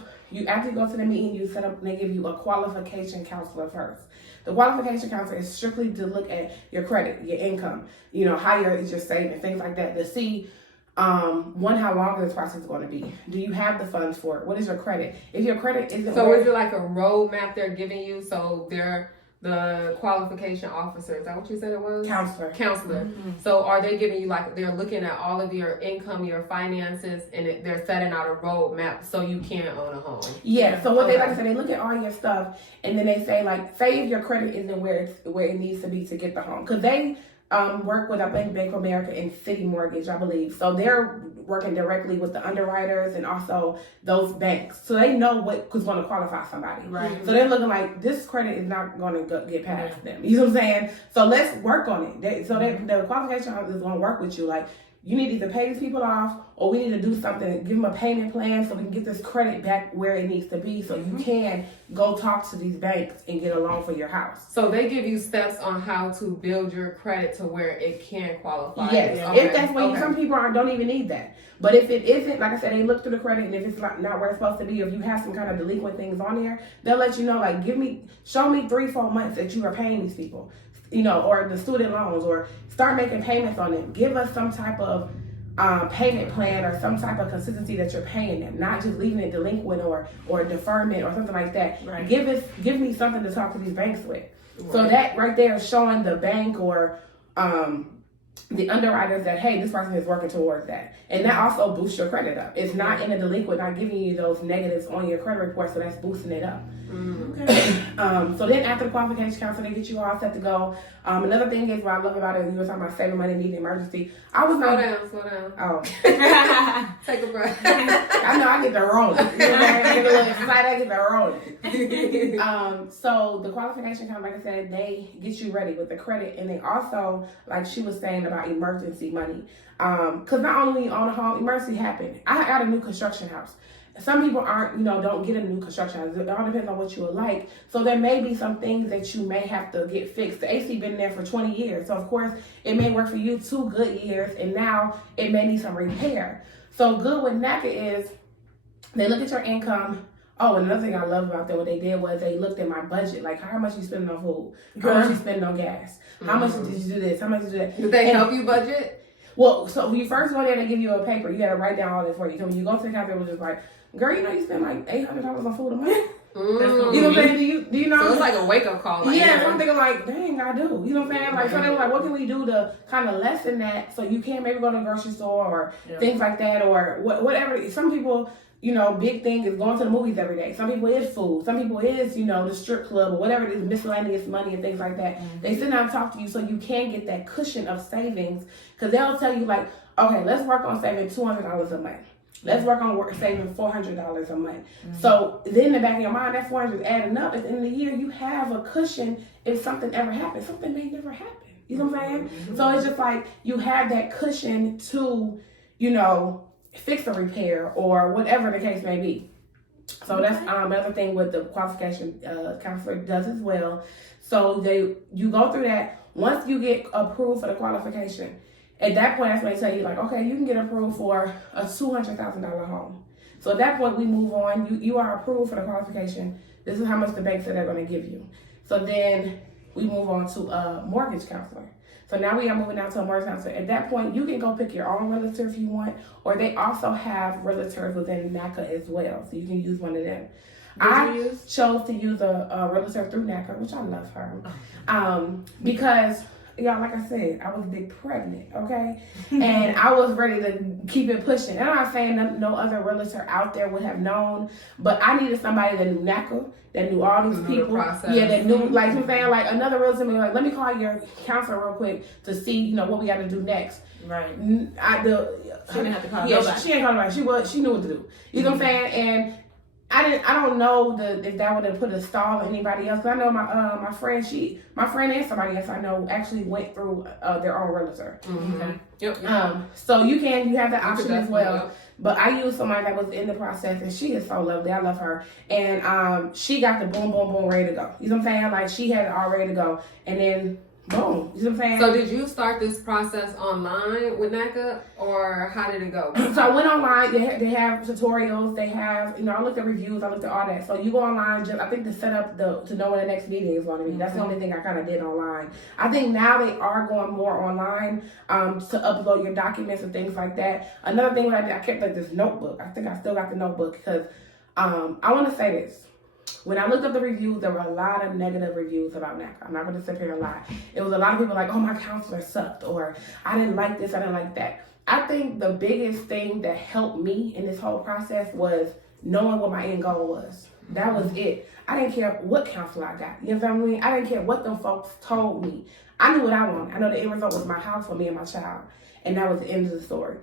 after you go to the meeting, you set up and they give you a qualification counselor first. The qualification counselor is strictly to look at your credit, your income, how is your savings, things like that, to see how long this process is going to be. Do you have the funds for it? What is your credit? If your credit isn't is it like a roadmap they're giving you? So they're the qualification officer, is that what you said it was? Counselor. So are they giving you, like, they're looking at all of your income, your finances, and they're setting out a roadmap so you can own a home? Yeah. So what they, like I said, they look at all your stuff and then they say, like, say if your credit isn't where it needs to be to get the home, because they work with, I think, Bank of America and City Mortgage, I believe. So they're working directly with the underwriters and also those banks. So they know what is going to qualify somebody. Right. So they're looking like, this credit is not going to get past them. You know what I'm saying? So let's work on it. The qualification is going to work with you. Like, you need to either pay these people off or we need to do something, give them a payment plan so we can get this credit back where it needs to be so you can go talk to these banks and get a loan for your house. So they give you steps on how to build your credit to where it can qualify. Yes, Okay. if that's what some people don't even need that. But if it isn't, like I said, they look through the credit, and if it's not where it's supposed to be, or if you have some kind of delinquent things on there, they'll let you know, like, show me 3-4 months that you are paying these people, or the student loans, or start making payments on them. Give us some type of payment plan or some type of consistency that you're paying them, not just leaving it delinquent or deferment or something like that. Right. Give me something to talk to these banks with. Right. So that right there is showing the bank or the underwriters that, hey, this person is working towards that. And that also boosts your credit up. It's not in a delinquent, not giving you those negatives on your credit report, so that's boosting it up. Okay. So then after the qualification council, they get you all set to go. Another thing is what I love about it, you were talking about saving money, needing emergency. Slow down. Oh. Take a breath. I know I get the rolling. I get a little excited, I get the rolling. So the qualification council, like I said, they get you ready with the credit, and they also, like she was saying, praying about emergency money. Because not only when you own a home, emergency happen. I got a new construction house. Some people aren't, don't get a new construction house. It all depends on what you would like. So there may be some things that you may have to get fixed. The AC been there for 20 years. So of course, it may work for you 2 good years, and now it may need some repair. So good with NACA is they look at your income. Oh, another thing I love about them, what they did was they looked at my budget, like how much you spending on food, how much you spending on gas, how much did you do this, how much did you do that. Did they help you budget? Well, so when you first go there, they give you a paper. You got to write down all this for you. So when you go to the counter, it was just like, girl, you spend like $800 on food a month. You know what I'm saying? Do you know? So it's like a wake up call. Like, yeah, so I'm thinking like, dang, I do. You know what I'm saying? Like, so they were like, what can we do to kind of lessen that so you can maybe go to the grocery store or things like that or whatever. Some people, big thing is going to the movies every day. Some people is food. Some people is, the strip club or whatever it is, miscellaneous money and things like that. Mm-hmm. They sit down and talk to you so you can get that cushion of savings because they'll tell you like, okay, let's work on saving $200 a month. Let's work on saving $400 a month. Mm-hmm. So then in the back of your mind, that $400 is adding up. At the end of the year, you have a cushion if something ever happens. Something may never happen. You know what I'm saying? Mm-hmm. So it's just like you have that cushion to, fix a repair or whatever the case may be. So that's another thing what the qualification counselor does as well. So you go through that. Once you get approved for the qualification, at that point, that's when they tell you, like, okay, you can get approved for a $200,000 home. So at that point, we move on. You are approved for the qualification. This is how much the bank said they're going to give you. So then we move on to a mortgage counselor. So now we are moving down to a mortgage counselor. At that point, you can go pick your own realtor if you want, or they also have realtors within NACA as well. So you can use one of them. I chose to use a realtor through NACA, which I love her. Because... y'all, like I said, I was big pregnant, okay? And I was ready to keep it pushing. And I'm not saying no other realtor out there would have known, but I needed somebody that knew NACA, that knew all these people. Yeah, that knew, like I'm saying, like another realtor was like, let me call your counselor real quick to see, what we got to do next. Right. She didn't have to call nobody. She ain't call nobody. She knew what to do. You know what I'm saying? And I don't know if that would have put a stall on anybody else. Cause I know my friend and somebody else I know actually went through their own realtor. Mm-hmm. Okay. Yep. So you have that option as well. Yep. But I used somebody that was in the process, and she is so lovely. I love her, and she got the boom, boom, boom ready to go. You know what I'm saying? Like she had it all ready to go, and then. Boom. You know what I'm saying? So did you start this process online with NACA or how did it go? So I went online. They have tutorials. They have, I looked at reviews. I looked at all that. So you go online, I think to set up to know when the next meeting is going to be. That's the only thing I kind of did online. I think now they are going more online to upload your documents and things like that. Another thing what I did, I kept like this notebook. I think I still got the notebook because I want to say this. When I looked up the reviews, there were a lot of negative reviews about NACA. I'm not going to sit here and lie. It was a lot of people like, oh, my counselor sucked, or I didn't like this, I didn't like that. I think the biggest thing that helped me in this whole process was knowing what my end goal was. That was it. I didn't care what counselor I got. You know what I mean? I didn't care what them folks told me. I knew what I wanted. I know the end result was my house for me and my child. And that was the end of the story.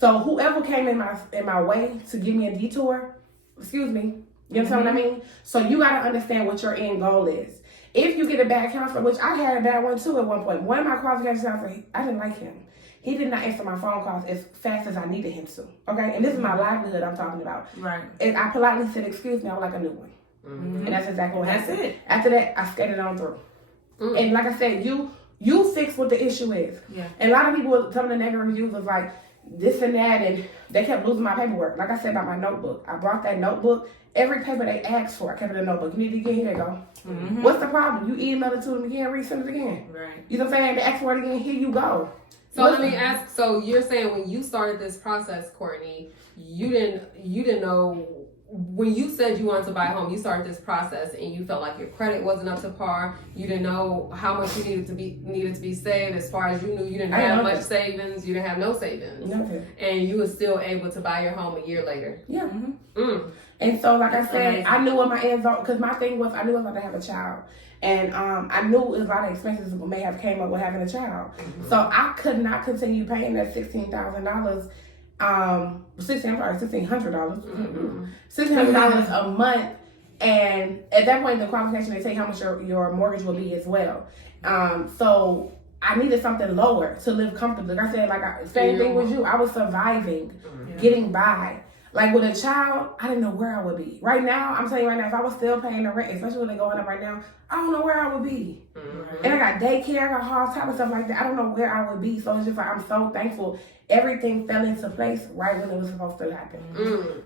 So whoever came in my way to give me a detour, excuse me, you understand what I mean? So you got to understand what your end goal is. If you get a bad counselor, which I had a bad one too at one point. One of my qualifications counselors, I didn't like him. He did not answer my phone calls as fast as I needed him to. Okay? And this is my livelihood I'm talking about. Right. And I politely said, excuse me, I would like a new one. Mm-hmm. And that's exactly what happened. That's it. After that, I skated on through. Mm-hmm. And like I said, you fix what the issue is. Yeah. And a lot of people, some of the negative reviews was like, this and that, and they kept losing my paperwork. Like I said about my notebook. I brought that notebook. Every paper they asked for, I kept it in a notebook. You need it again, here you go. Mm-hmm. What's the problem? You email it to them again, resend it again. Right. You know what I'm saying? They ask for it again, here you go. So let me ask, so you're saying when you started this process, Courtney, you didn't know, when you said you wanted to buy a home, you started this process and you felt like your credit wasn't up to par. You didn't know how much you needed to be saved. As far as you knew, you didn't have much savings. You didn't have no savings. Nothing. And you were still able to buy your home a year later. Yeah. Mm-hmm. And so, like I said, I knew what my end result, because my thing was, I knew I was about to have a child. And I knew a lot of expenses may have came up with having a child. Mm-hmm. So I could not continue paying that $1,600. $1,600 a month, and at that point, the qualification they tell you how much your mortgage will be as well. So I needed something lower to live comfortably. Like I said, same thing with you. I was surviving, getting by. Like with a child, I didn't know where I would be. Right now, I'm telling you right now, if I was still paying the rent, especially when they're going up right now, I don't know where I would be. And I got daycare, I got all type of stuff like that. I don't know where I would be. So it's just like, I'm so thankful. Everything fell into place right when it was supposed to happen.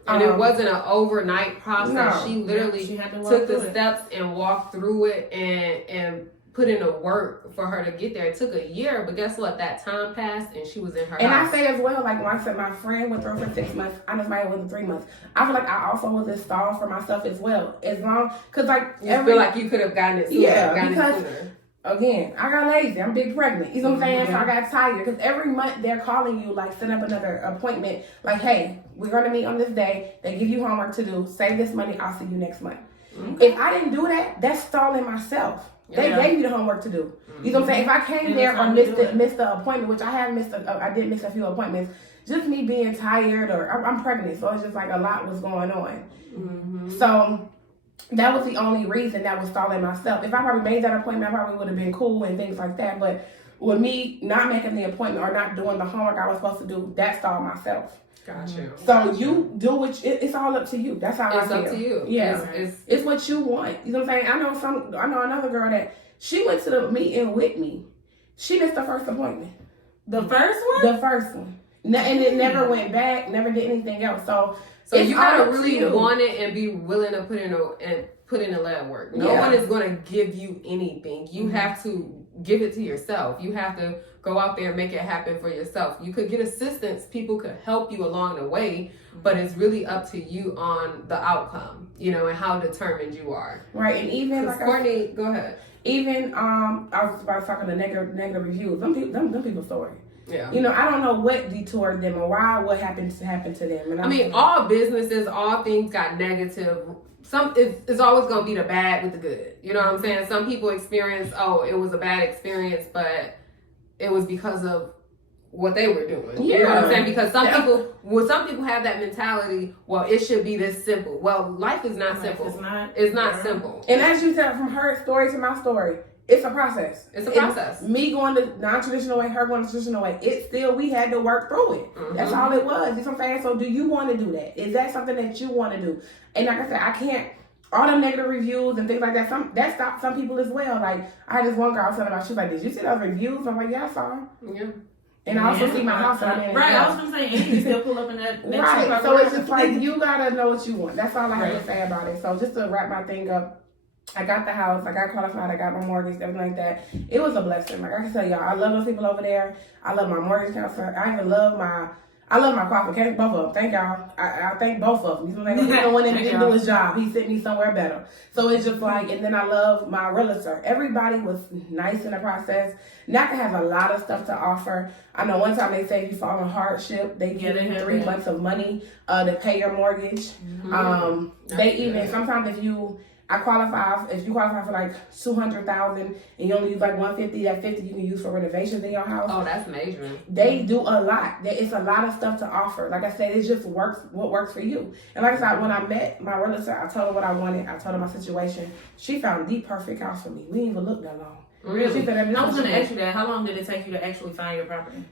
And it wasn't an overnight process. No. She literally took the steps and walked through it and put in the work for her to get there. It took a year, but guess what? That time passed and she was in her and house. I say as well, like when I said my friend went through for 6 months, I just might have went through 3 months. I feel like I also was installed for myself as well. As long, cause like you feel like you could have gotten it sooner. Yeah, because again, I got lazy. I'm big pregnant. You know what I'm saying? So I got tired because every month they're calling you, like set up another appointment. Like, hey, we're gonna meet on this day. They give you homework to do. Save this money. I'll see you next month. If I didn't do that, that's stalling myself. They gave me the homework to do. You know what I'm saying? If I came there or missed the appointment, which I have missed, I did miss a few appointments. Just me being tired, or I'm pregnant, so it's just like a lot was going on. So that was the only reason that was stalling myself. If I probably made that appointment, I probably would have been cool and things like that. But with me not making the appointment or not doing the homework I was supposed to do, that stalled myself. Gotcha. So you do what it's all up to you. That's how I feel. It's up to you. Yeah, it's what you want. You know what I'm saying? I know another girl that she went to the meeting with me. She missed the first appointment. The first one? The first one. And it never went back. Never did anything else. So you gotta really want it and be willing to put in the lab work. No one is gonna give you anything. You have to give it to yourself. You have to go out there and make it happen for yourself. You could get assistance. People could help you along the way, but it's really up to you on the outcome, and how determined you are. Right, and even like Courtney, go ahead. Even I was about to talk about the negative reviews. Them people's story. Yeah. I don't know what detoured them or what happened to them. And I mean, all businesses, all things got negative. It's always going to be the bad with the good. You know what I'm saying? Some people experience, it was a bad experience, but it was because of what they were doing. You know what I'm saying? Because some people have that mentality, well, it should be this simple. Well, life is not simple. It's not simple. And as you said, from her story to my story, it's a process. It's a process. Me going the non-traditional way, her going the traditional way. We had to work through it. That's all it was. You know what I'm saying? So do you want to do that? Is that something that you want to do? And like I said, I can't, all the negative reviews and things like that, that stopped some people as well. Like, I had this one girl I was telling about, she was like, did you see those reviews? I'm like, yeah, I saw them. Yeah. And I also see my house. Right, I was going to say, and you can still pull up in that right, so it's just like, you got to know what you want. That's all I have to say about it. So just to wrap my thing up, I got the house, I got qualified, I got my mortgage, everything like that. It was a blessing. Like I can tell y'all, I love those people over there. I love my mortgage counselor. I even love my qualifications, both of them. Thank y'all. I thank both of them. You know what I'm saying? The one that didn't do his job. He sent me somewhere better. So it's just like, and then I love my realtor. Everybody was nice in the process. NACA has a lot of stuff to offer. I know one time they saved you for on hardship. They give you 3 months of money to pay your mortgage. They even, sometimes if you qualify for like $200,000 and you only use like $150, that $50 you can use for renovations in your house. Oh, that's major. They do a lot. It's a lot of stuff to offer. Like I said, it just works what works for you. And like I said, when I met my realtor, I told her what I wanted. I told her my situation. She found the perfect house for me. We didn't even look that long. Really? She said, I was going to ask you that. How long did it take you to actually find your property?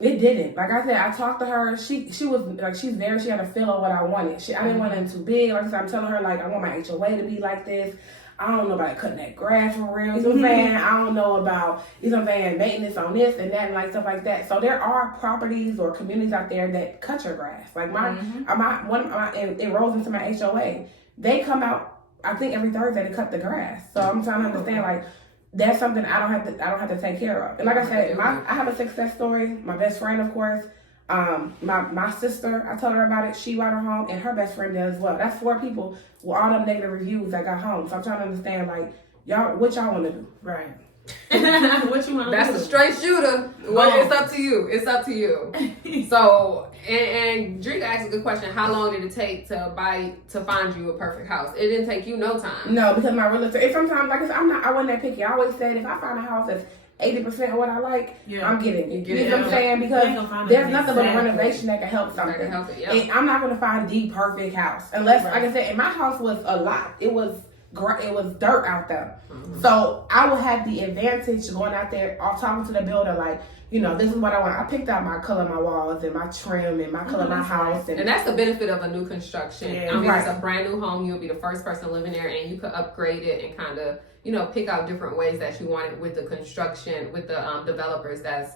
It didn't. Like I said, I talked to her. She was like, she had a feel of what I wanted. I didn't want it too big. Like I said, I'm telling her, like, I want my HOA to be like this. I don't know about cutting that grass for real. You know what I'm saying? I don't know about, maintenance on this and that and like stuff like that. So there are properties or communities out there that cut your grass. Like it rolls into my HOA. They come out, I think every Thursday to cut the grass. So I'm trying to understand, like, that's something I don't have to take care of. And like I said, I have a success story. My best friend, of course, my sister, I told her about it. She bought her home, and her best friend did as well. That's 4 people with all them negative reviews that got home. So I'm trying to understand, like, what y'all want to do? Right. What you want to do? That's a straight shooter. Well, it's up to you. It's up to you. So, and Drika asked a good question. How long did it take to find you a perfect house? It didn't take you no time. No, because my realtor, and sometimes, like I said, I wasn't that picky. I always said, if I find a house that's 80% of what I like, I'm getting it. You know what I'm saying? Because there's nothing but a renovation that can help something. And I'm not going to find the perfect house. Unless, like I said, and my house was a lot. It was it was dirt out there. So I would have the advantage going out there, talking to the builder, like, you know, this is what I want. I picked out my color, my walls, and my trim, and my color, my house. And that's the benefit of a new construction. Yeah. I mean, Right. it's a brand new home. You'll be the first person living there, and you could upgrade it and kind of, you know, pick out different ways that you want it with the construction, with the developers that's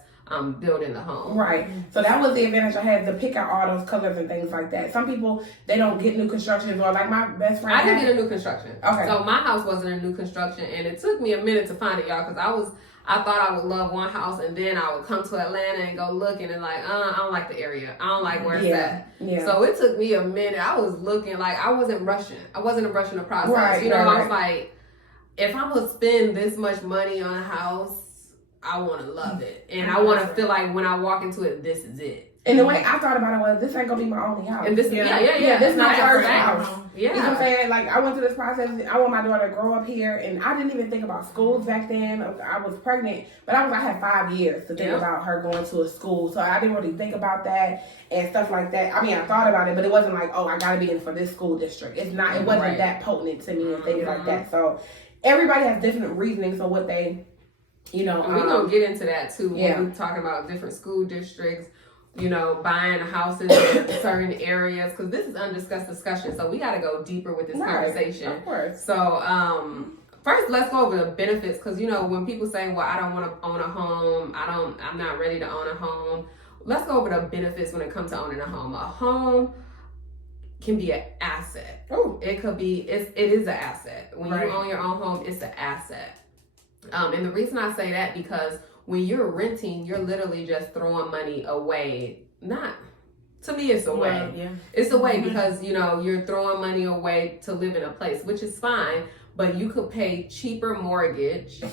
building the home. Right. So that was the advantage I had, to pick out all those colors and things like that. Some people, they don't get new constructions, or like my best friend. I didn't get a new construction. Okay. So my house wasn't a new construction, and it took me a minute to find it, y'all, because I thought I would love one house, and then I would come to Atlanta and go looking and like, I don't like the area. I don't like where it's at. Yeah. So it took me a minute. I was looking, like, I wasn't rushing. I wasn't rushing the process. Right, you know, right, I was like, if I'm going to spend this much money on a house, I want to love it. And I want to feel like when I walk into it, this is it. And the way I thought about it was, this ain't gonna be my only house. And this, Yeah, It's this is my not first everything. house. Yeah. You know what I'm saying? Like, I went through this process. I want my daughter to grow up here, and I didn't even think about schools back then. I was pregnant, but I had 5 years to think about her going to a school, so I didn't really think about that and stuff like that. I mean, I thought about it, but it wasn't like, oh, I gotta be in for this school district. It wasn't that potent to me and things like that. So everybody has different reasonings for what they, you know. And we're gonna get into that too when we're talking about different school districts. You know, buying houses in certain areas, because this is undiscussed discussion. So we got to go deeper with this conversation. Of course. So first, let's go over the benefits, because you know when people say, "Well, I don't want to own a home. I'm not ready to own a home." Let's go over the benefits when it comes to owning a home. A home can be an asset. Oh, it could be. It is an asset. When you own your own home, it's an asset. And the reason I say that, because when you're renting, you're literally just throwing money away. To me, it's a way. It's a way because, you know, you're throwing money away to live in a place, which is fine, but you could pay cheaper mortgage,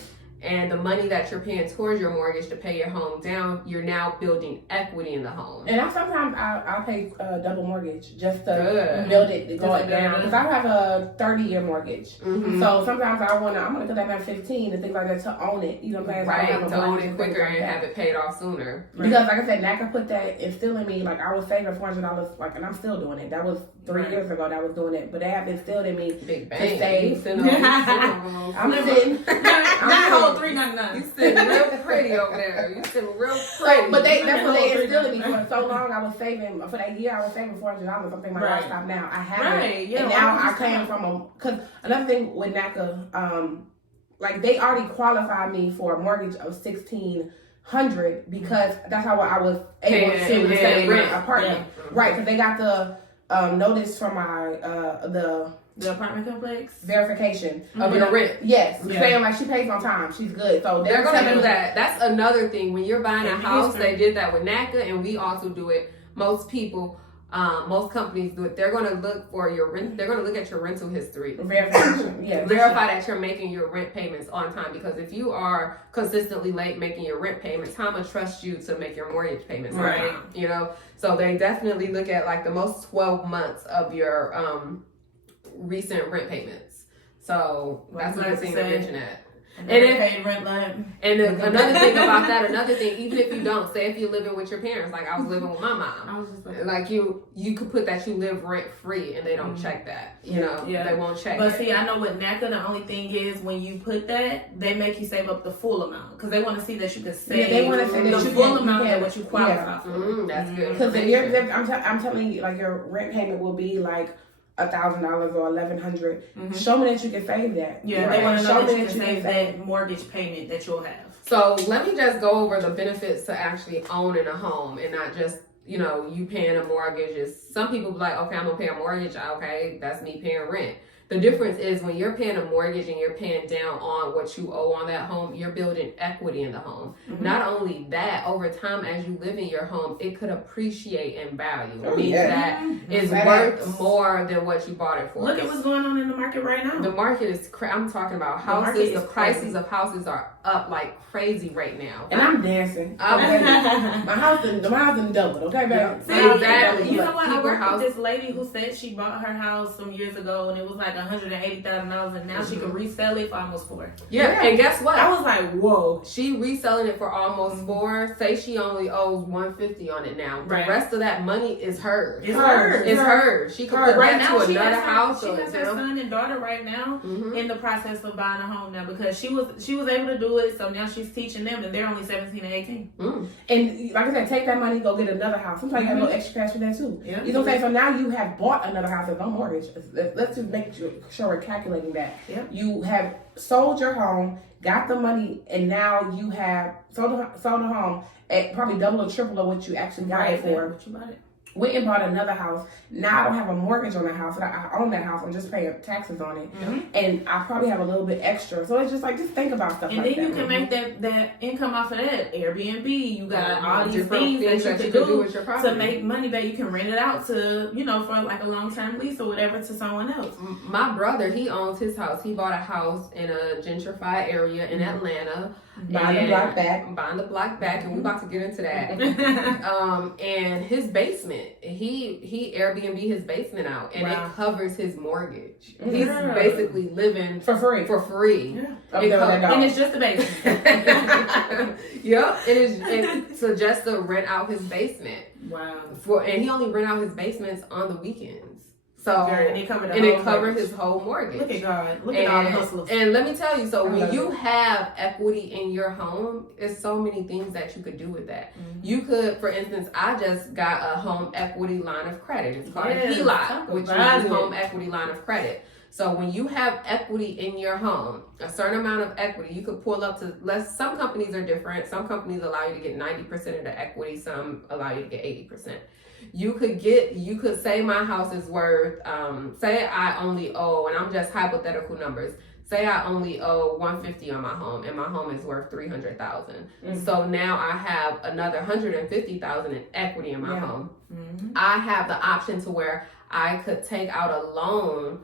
and the money that you're paying towards your mortgage to pay your home down, you're now building equity in the home. And sometimes I pay double mortgage just to build it, to go it down. Because I have a 30-year mortgage. So sometimes I'm gonna put that down 15 and things like that to own it. You know what I'm saying? Right, to own it quicker and have it paid off sooner. Because like I said, NACA put that instill in me. Like, I was saving $400, like, and I'm still doing it. That was 3 years ago that I was doing it. But they have instilled in me Big to bang. save. I'm sitting. That whole $3.99. You sitting real pretty over there. You sitting real pretty. But that's what they instilled in me. For so long, I was saving, for that year, I was saving $400. I think my lifestyle now. I haven't. And now I came from because another thing with NACA, like, they already qualified me for a mortgage of $1,600 because that's how I was able to stay in my apartment. Right, because they got the notice from my the apartment complex verification of your rent. Yes, saying like she pays on time, she's good. So they're gonna do that. That's another thing. When you're buying a house, they did that with NACA, and we also do it. Most people, most companies do it. They're gonna look for your rent. They're gonna look at your rental history. Verification. Yeah. Verify that you're making your rent payments on time, because if you are consistently late making your rent payments, how much trust you to make your mortgage payments on time? You know, so they definitely look at like the most 12 months of your recent rent payments. So that's a good thing to mention that. And paid rent another thing about that, even if you don't, say if you're living with your parents, like I was living with my mom, I was just like you could put that you live rent free, and they don't check that. You know, they won't check. But see, I know with NACA, the only thing is when you put that, they make you save up the full amount because they want to see that you can save. Yeah, they want to say that the full amount of what you qualify for. That's good. Because I'm telling you, like, your rent payment will be like $1,000 or $1,100. Show me that you can save that. Yeah, they want to know that you can save that mortgage payment that you'll have. So let me just go over the benefits to actually owning a home and not just, you know, you paying a mortgage. Some people be like, okay, I'm gonna pay a mortgage. Okay, that's me paying rent. The difference is when you're paying a mortgage and you're paying down on what you owe on that home, you're building equity in the home. Not only that, over time as you live in your home, it could appreciate in value. It means that it's worth more than what you bought it for. Look at what's going on in the market right now. The market is I'm talking about houses. The prices of houses are up like crazy right now. And I'm dancing. My house done doubled, okay, baby? See, Exactly. You know what? I Keep your worked house- with this lady who said she bought her house some years ago and it was like $180,000 and now she can resell it for almost $4. Yeah, and guess what? I was like, whoa. She reselling it for almost $4. Say she only owes $150 on it now. The Right. rest of that money is hers. It's hers. It's hers. She could put Right that now, to she another has house. She or, has you her know. son and daughter right now Mhm. in the process of buying a home now because she was able to do it. So now she's teaching them, and they're only 17 and 18. And like I said, take that money, go get another house. Sometimes you have a little extra cash for that too. Yeah. You know what I'm saying? So now you have bought another house with no mortgage. Let's just make sure we're calculating that. Yep. You have sold your home, got the money, and now you have sold the home at probably double or triple of what you actually got it for. What you bought it? Went and bought another house. Now I don't have a mortgage on that house. I own that house. I'm just paying taxes on it. And I probably have a little bit extra. So it's just like, just think about stuff And like then that. you can make that income off of that. Airbnb, you got all these Different things that you can do with your property. to make money that you can rent it out to, for like a long-term lease or whatever to someone else. My brother, he owns his house. He bought a house in a gentrified area in Atlanta. Buying the block back. Buying the block back, and we about to get into that. And his basement, he Airbnb his basement out, and Wow. it covers his mortgage. Mhm. He's basically living For free. for free. Yeah. Up there with that dog. And it's just a basement. Yep, and so just to rent out his basement Wow. and he only rent out his basements on the weekends. So And it covered his whole mortgage. Look at God. Look at all the hustlers. And let me tell you, so I when love you it. have equity in your home, there's so many things that you could do with that. You could, for instance, I just got a home equity line of credit. It's called Yes, a talk HELOC, which about is it. home equity line of credit. So when you have equity in your home, a certain amount of equity, you could pull up to less. Some companies are different. Some companies allow you to get 90% of the equity. Some allow you to get 80%. You could say my house is worth, say I only owe, and I'm just hypothetical numbers. Say I only owe $150 on my home, and my home is worth $300,000. So now I have another $150,000 in equity in my home. I have the option to where I could take out a loan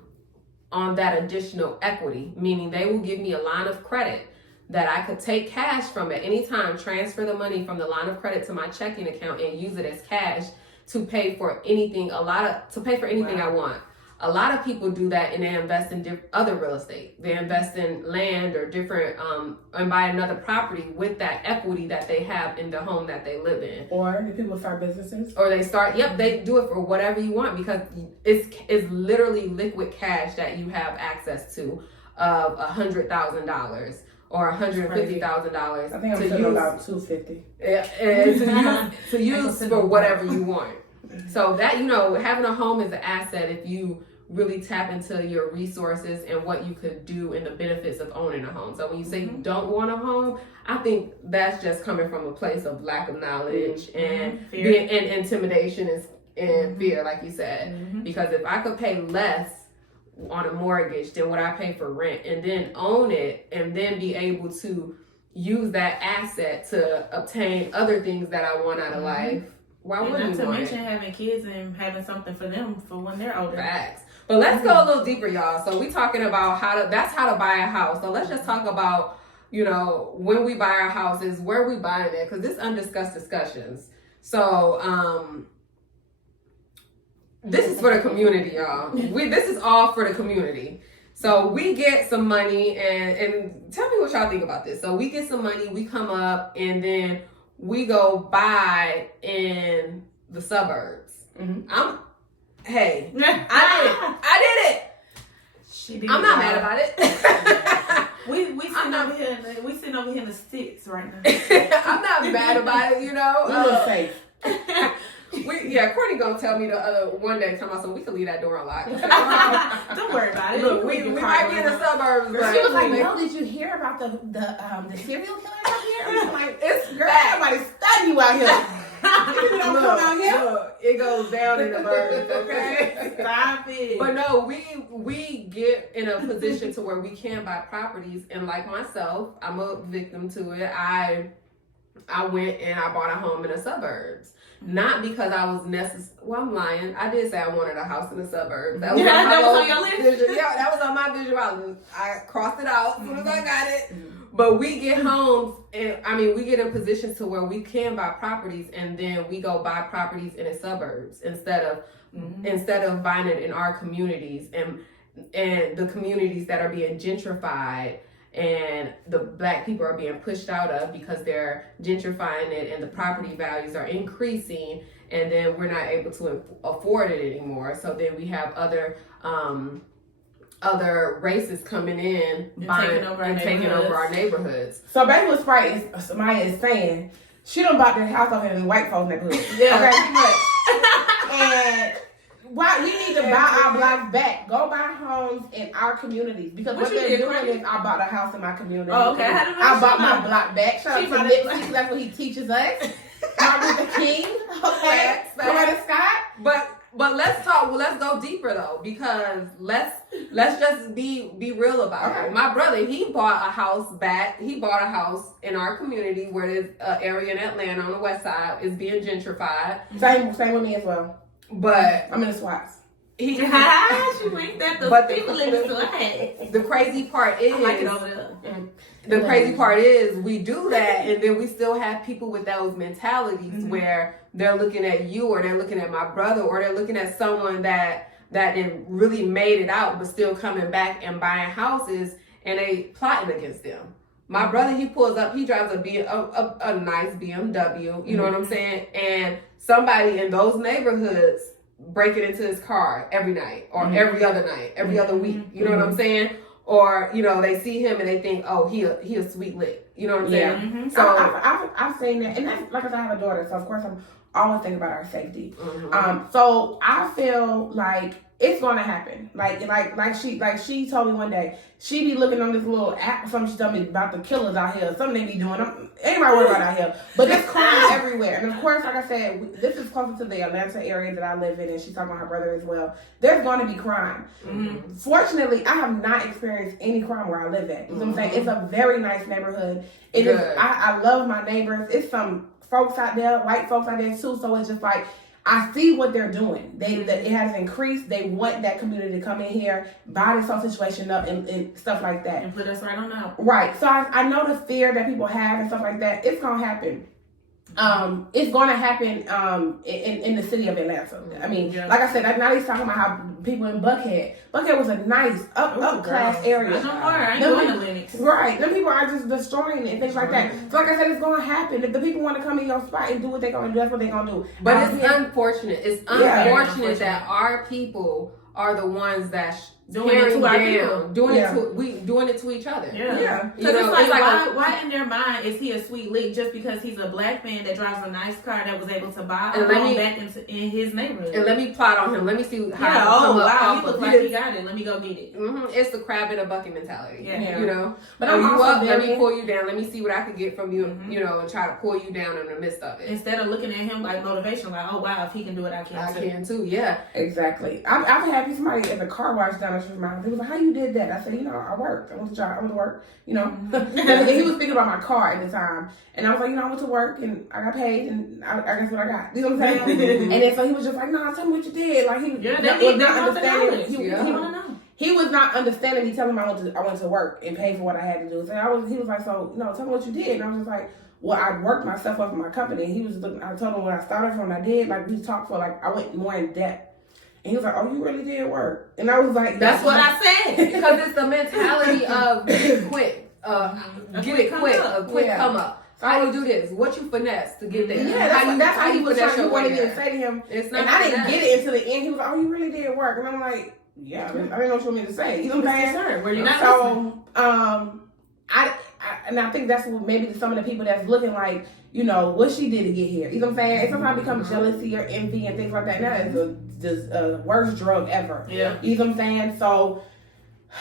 on that additional equity, meaning they will give me a line of credit that I could take cash from at any time, transfer the money from the line of credit to my checking account, and use it as cash to pay for anything. I want. A lot of people do that, and they invest in other real estate. They invest in land or different, and buy another property with that equity that they have in the home that they live in. Or the people start businesses. Or they start, they do it for whatever you want, because it's literally liquid cash that you have access to of $100,000 or $150,000. I think I'm still about $250. to use for whatever you want. So that, having a home is an asset if you really tap into your resources and what you could do and the benefits of owning a home. So when you say you don't want a home, I think that's just coming from a place of lack of knowledge and fear. and intimidation and fear, like you said. Because if I could pay less on a mortgage than what I pay for rent, and then own it, and then be able to use that asset to obtain other things that I want out of life, why And wouldn't not you to want mention it? having kids and having something for them for when they're older. Facts. But let's go a little deeper, y'all. So we talking about how to buy a house. So let's just talk about, when we buy our houses, where we buying it, because this undiscussed discussions. So this is for the community, y'all. This is all for the community. So we get some money, and tell me what y'all think about this. So we get some money, we come up, and then we go buy in the suburbs. Hey, I did it. She did. I'm not mad about it. We sitting over here in the sticks right now. I'm not mad about it, We look safe. Courtney gonna tell me the other one day, talking about, so we can leave that door unlocked. Don't worry about it. Look, we might be in the suburbs, but She was like, "No, did you hear about the serial killers out here?" I was like, it's "Girl, fact. somebody study you out here. You don't come out here." Look, it goes down in the birds, okay? Stop it. But no, we get in a position to where we can buy properties, and like myself, I'm a victim to it. I went and I bought a home in the suburbs. Not because I was I'm lying. I did say I wanted a house in the suburbs. That was that was on your list? Yeah, that was on my visual. I crossed it out as soon as I got it. But we get homes, and we get in positions to where we can buy properties, and then we go buy properties in the suburbs instead of buying it in our communities and the communities that are being gentrified and the black people are being pushed out of because they're gentrifying it and the property values are increasing, and then we're not able to afford it anymore. So then we have other races coming in and buying taking over our neighborhoods. So basically what Samaya is saying, she done bought this house over in the white folks neighborhood. Yeah, okay? pretty much. And why we need to buy our blocks back. Go buy homes in our communities. Because what they're doing is I bought a house in my community. Oh, okay. I bought my block back. Shout out to Nipsey, that's what he teaches us. Martin Luther King. Okay. Coretta Scott. But let's go deeper though, because let's just be real about it. My brother, he bought a house back. He bought a house in our community where there's an area in Atlanta on the west side is being gentrified. Same with me as well. But I'm in the SWATs. She linked that the people in the SWAT. The crazy part is I like it over there. The crazy part is we do that, and then we still have people with those mentalities where they're looking at you, or they're looking at my brother, or they're looking at someone that really made it out, but still coming back and buying houses, and they plotting against them. My brother, he pulls up, he drives a nice BMW, you know what I'm saying? And somebody in those neighborhoods breaking into his car every night, or every other night, every other week, you know what I'm saying? Or, they see him and they think, oh, he a sweet lick. You know what I'm saying? So I've seen that. And that's, like I said, I have a daughter. So, of course, I'm always thinking about our safety. So I feel like it's going to happen. Like she told me one day, she be looking on this little app or something. She told me about the killers out here. Something they be doing. Anybody worry about out here. But there's crime everywhere. And, of course, like I said, this is closer to the Atlanta area that I live in. And she's talking about her brother as well. There's going to be crime. Fortunately, I have not experienced any crime where I live at. You know what I'm saying? It's a very nice neighborhood. It is. I love my neighbors. It's some folks out there, white folks out there too. So it's just like, I see what they're doing. It has increased. They want that community to come in here, buy this whole situation up and stuff like that. And put us right on out. Right. So I know the fear that people have and stuff like that. It's going to happen. It's going to happen in the city of Atlanta. I mean, like I said, now he's talking about how people in Buckhead was a nice up-class area. I ain't going to Lennox. Right. Them people are just destroying it and things like that. So like I said, it's going to happen. If the people want to come in your spot and do what they're going to do, that's what they're going to do. But it's unfortunate. It's unfortunate that our people are the ones that doing it to our people, doing it to each other. Yeah. Because it's like why in their mind is he a sweet lick just because he's a black man that drives a nice car that was able to buy a home back in his neighborhood? And let me plot on him. Let me see how. He looks like he got it. Let me go get it. It's the crab in a bucket mentality. Yeah. You know, but I'm also up. Let me pull you down. Let me see what I can get from you. You know, and try to pull you down in the midst of it. Instead of looking at him like motivation, like, oh wow, if he can do it, I can too. Yeah, exactly. I've had somebody at the car wash down the street from my house. He was like, how you did that? I said, I worked. I went to work, you know. And he was thinking about my car at the time. And I was like, I went to work and I got paid and I guess what I got. You know what I'm saying? And then so he was just like, no, tell me what you did. Like he was not understanding. He was not understanding me telling him I went to work and paid for what I had to do. So he was like, so tell me what you did. And I was just like, well, I worked myself up in my company. And he was looking, I told him what I started from, I did. Like we talked for I went more in depth. And he was like, oh, you really did work. And I was like, that's what I said. Because it's the mentality of get it quick. A quick come up. So how you do this? What you finesse to get there? Yeah, that's how he was trying to wanted me to say to him. It's not, and I didn't get it until the end. He was like, oh, you really did work. And I'm like, yeah, I didn't know what you want me to say. You know what I'm saying? Sir, were you not so, I think that's what maybe some of the people that's looking like, what she did to get here. You know what I'm saying? It sometimes becomes jealousy or envy and things like that. That is the worst drug ever. Yeah. You know what I'm saying? So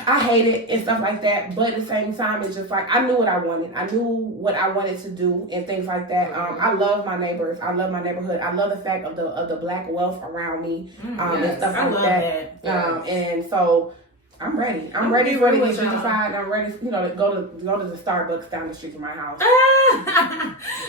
I hate it and stuff like that. But at the same time, it's just like I knew what I wanted. I knew what I wanted to do and things like that. I love my neighbors. I love my neighborhood. I love the fact of the black wealth around me and stuff like that. And so I'm ready. I'm ready to get gentrified. I'm ready, to go to the Starbucks down the street from my house.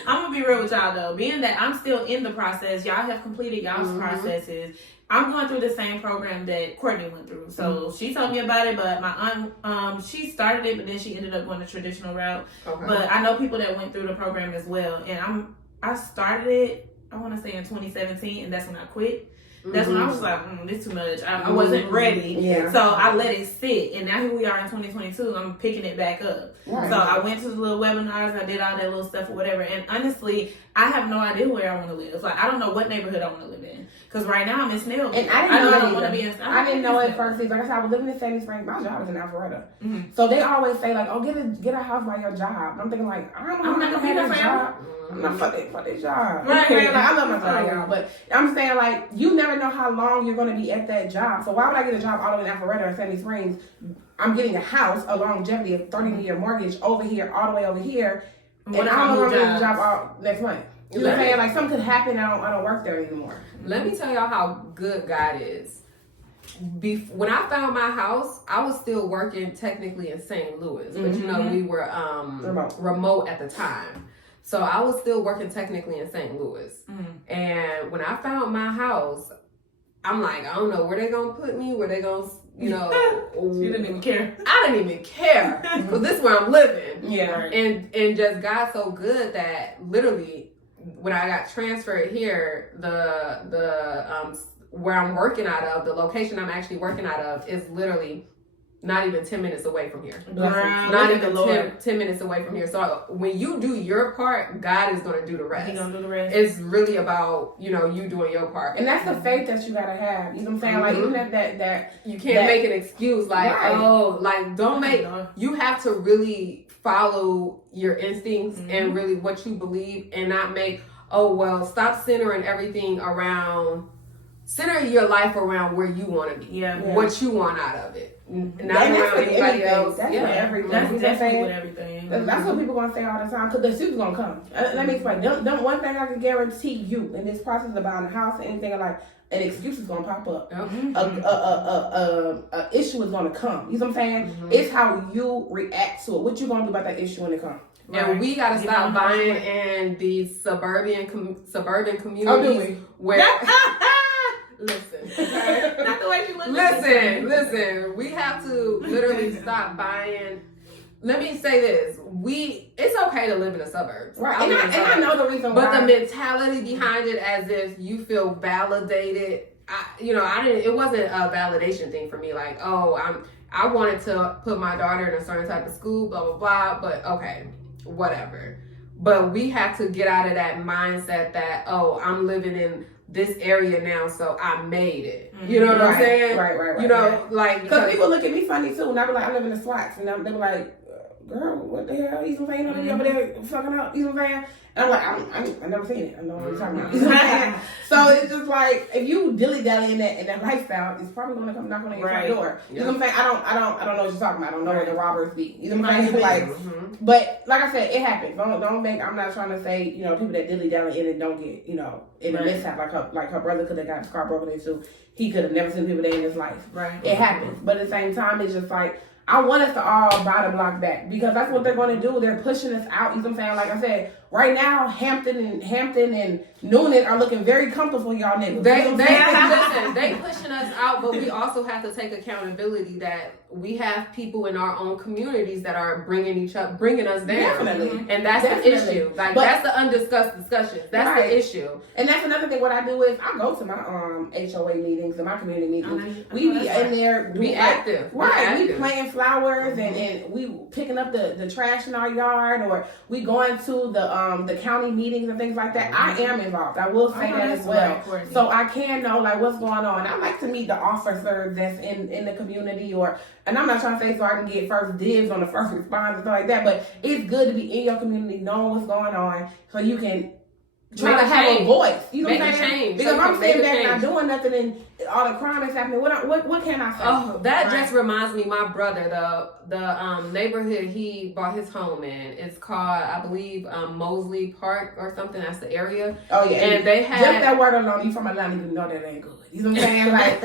I'm gonna be real with y'all though. Being that I'm still in the process, y'all have completed y'all's processes. I'm going through the same program that Courtney went through. So she told me about it, but my aunt, she started it, but then she ended up going the traditional route. Okay. But I know people that went through the program as well. And I started it, I want to say in 2017, and that's when I quit. That's when I was like, this too much. I wasn't ready. Yeah. So I let it sit. And now here we are in 2022. I'm picking it back up. Right. So I went to the little webinars. I did all that little stuff or whatever. And honestly, I have no idea where I want to live. Like, I don't know what neighborhood I want to live in. Because right now I'm in Snellville. And I didn't know I don't want to be in I didn't know at first. Like I said, I was living in Sandy Springs. My job was in Alpharetta. Mm-hmm. So they always say, like, oh, get a house by your job. And I'm thinking, like, I don't know. I'm not going to be there forever. I'm not fuck this job. Right. Like, I love my job, y'all. But I'm saying, like, you never know how long you're going to be at that job. So why would I get a job all the way in Alpharetta or Sandy Springs? I'm getting a house, a longevity, a 30-year mortgage over here, all the way over here. And I don't know where I'm a job all next month. You know what I'm saying? Like, something could happen. I don't work there anymore. Let me tell y'all how good God is. When I found my house, I was still working technically in St. Louis, but you know, we were remote at the time. So I was still working technically in St. Louis. And when I found my house, I'm like, I don't know where they gonna put me, where they gonna, you know. You didn't even care. I didn't even care, because this is where I'm living. Yeah. And just God's so good that literally, when I got transferred here, the where I'm working out of, the location I'm actually working out of is literally not even 10 minutes away from here. Not even 10 minutes away from here. So when you do your part, God is going to do the rest. He's going to do the rest. It's really about, you know, you doing your part. And that's the faith that you got to have. You know what I'm saying? Like, even that you can't make an excuse like, don't make, you have to really follow your instincts and really what you believe, and not make, stop centering everything around, center your life around where you want to be. What you want out of it. Not around anybody else. That's for everything. That's definitely with everything. That's what people gonna say all the time, because the suit's gonna come. Let me explain. One thing I can guarantee you in this process of buying a house or anything, like, an excuse is gonna pop up. A issue is gonna come. You know what I'm saying? It's how you react to it. What you gonna do about that issue when it comes? And we gotta stop buying in these suburban communities. Oh, do we? Where listen, okay? Not the way she looks. Listen. We have to literally stop buying. Let me say this: it's okay to live in the suburbs, right? And I know the reason why. But the mentality behind it, as if you feel validated. It wasn't a validation thing for me. Like, I wanted to put my daughter in a certain type of school, blah blah blah. But okay, whatever. But we have to get out of that mindset that I'm living in this area now, so I made it. You know what I'm saying? Right. You know, like, because people look at me funny too, and I be like, I live in the flats, and they be like, girl, what the hell? You know what I'm saying? You over there fucking up. You know what I'm saying? And I'm like, I've never seen it. I know what you're talking about. You know what I'm saying? So it's just like, if you dilly dally in that lifestyle, it's probably gonna come knocking on your front door. You know what I'm saying? I don't know what you're talking about. I don't know where the robbers be. You know what I'm saying? Like, but like I said, it happens. Don't make. I'm not trying to say, people that dilly dally in it don't get, in a mishap like her brother could have got his car broken into. He could have never seen people day in his life. Right. It happens. But at the same time, it's just like, I want us to all buy the block back, because that's what they're going to do. They're pushing us out. You know what I'm saying? Like I said, right now, Hampton and Noonan are looking very comfortable for y'all niggas. They pushing us out, but we also have to take accountability that we have people in our own communities that are bringing us down. Definitely. And that's the issue. Like, that's the undiscussed discussion. That's the issue. And that's another thing. What I do is I go to my HOA meetings and my community meetings. We be in there. Be active. Right. We planting flowers and we picking up the trash in our yard, or we going to the county meetings and things like that. I am involved. I will say that as well. So I can know like what's going on. I like to meet the officers that's in the community, and I'm not trying to say so I can get first dibs on the first response and stuff like that, but it's good to be in your community, knowing what's going on, so you can try to have a voice. You know what I'm saying? Because if I'm sitting back not doing nothing and all the crime is happening, what can I say? Oh, that just reminds me, my brother, the neighborhood he bought his home in, it's called, I believe, Mosley Park or something. That's the area. Oh yeah. And they have just that word alone, you from Atlanta, you know that ain't good. You know what I'm saying? Like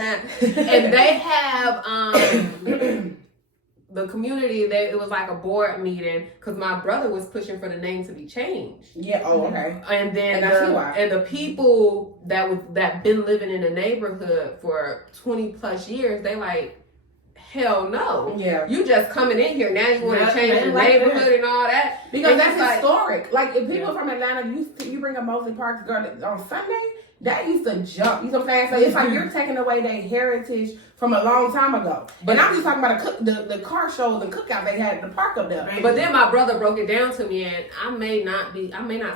and they have the community, it was like a board meeting because my brother was pushing for the name to be changed. Yeah. Oh, okay. And then the people that been living in the neighborhood for 20 plus years, they like, hell no. Yeah. You just coming in here now. You want to change the neighborhood and all that because and that's historic. Like if people from Atlanta, you bring up Mosley Park's girl on Sunday. That used to jump, you know what I'm saying? So it's like you're taking away their heritage from a long time ago. But I'm just talking about the car shows and cookout they had at the park up there. But then my brother broke it down to me, and I may not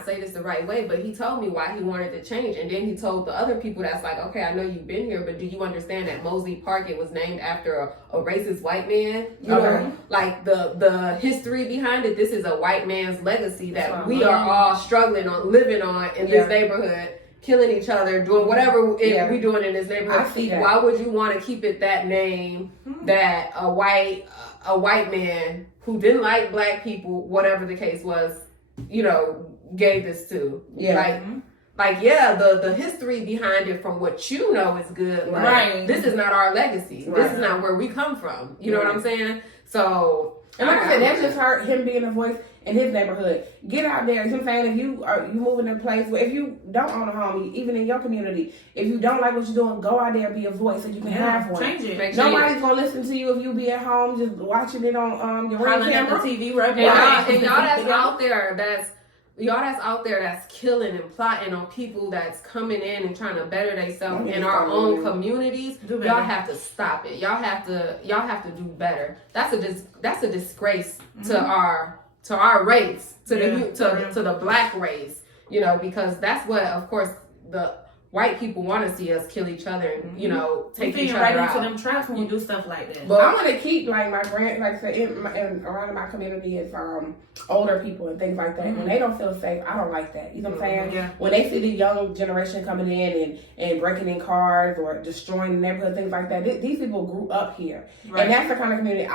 say this the right way, but he told me why he wanted to change. And then he told the other people that's like, okay, I know you've been here, but do you understand that Mosley Park, it was named after a racist white man? You know, like the history behind it, this is a white man's legacy that we are all struggling on, living on in this neighborhood. Killing each other, doing whatever we doing in this neighborhood. I see that. Why would you want to keep it that name that a white man who didn't like black people, whatever the case was, you know, gave this to? Yeah. Like the history behind it from what you know is good. Like, right. This is not our legacy. Right. This is not where we come from. You know what I'm saying? So, and like I said, that just hurt him being a voice in his neighborhood. Get out there. You know what I'm saying? If you moving in a place where if you don't own a home, even in your community, if you don't like what you're doing, go out there and be a voice so you can have one. Change it. Nobody's gonna listen to you if you be at home just watching it on your ring camera. The TV right and y'all that's out there that's killing and plotting on people that's coming in and trying to better themselves in our own communities. Y'all have to stop it. Y'all have to do better. That's a disgrace to our race, to the black race, you know, because that's what, of course, the white people want to see us kill each other and, you know, take each other right out. into them traps when we do stuff like that. But I want to keep like my like I said, around my community is older people and things like that. When they don't feel safe, I don't like that. You know what I'm saying? Yeah. When they see the young generation coming in and breaking in cars or destroying the neighborhood, things like that. These people grew up here, and that's the kind of community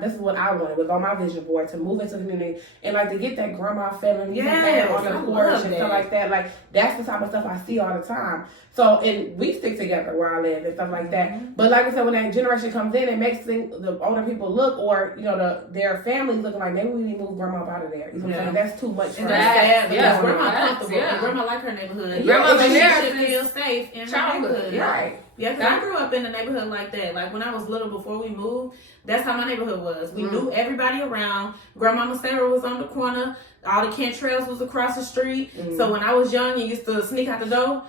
this is what I wanted. Was on my vision board to move into the community and like to get that grandma feeling, you know what I'm saying, on the porch and stuff like that. Like that's the type of stuff I see all the time. So, and we stick together where I live and stuff like that. But like I said, when that generation comes in, it makes the older people look, or you know, their families looking like maybe we need to move grandma out of there. You know what I'm saying? That's too much for us. That's sad because grandma Facts, comfortable. yeah. Grandma like her neighborhood. Grandma been there should feel safe in her neighborhood. Right. Yeah, because I grew up in a neighborhood like that. Like when I was little, before we moved, that's how my neighborhood was. We knew everybody around. Grandmama Sarah was on the corner. All the Cantrells was across the street. So when I was young and used to sneak out the door,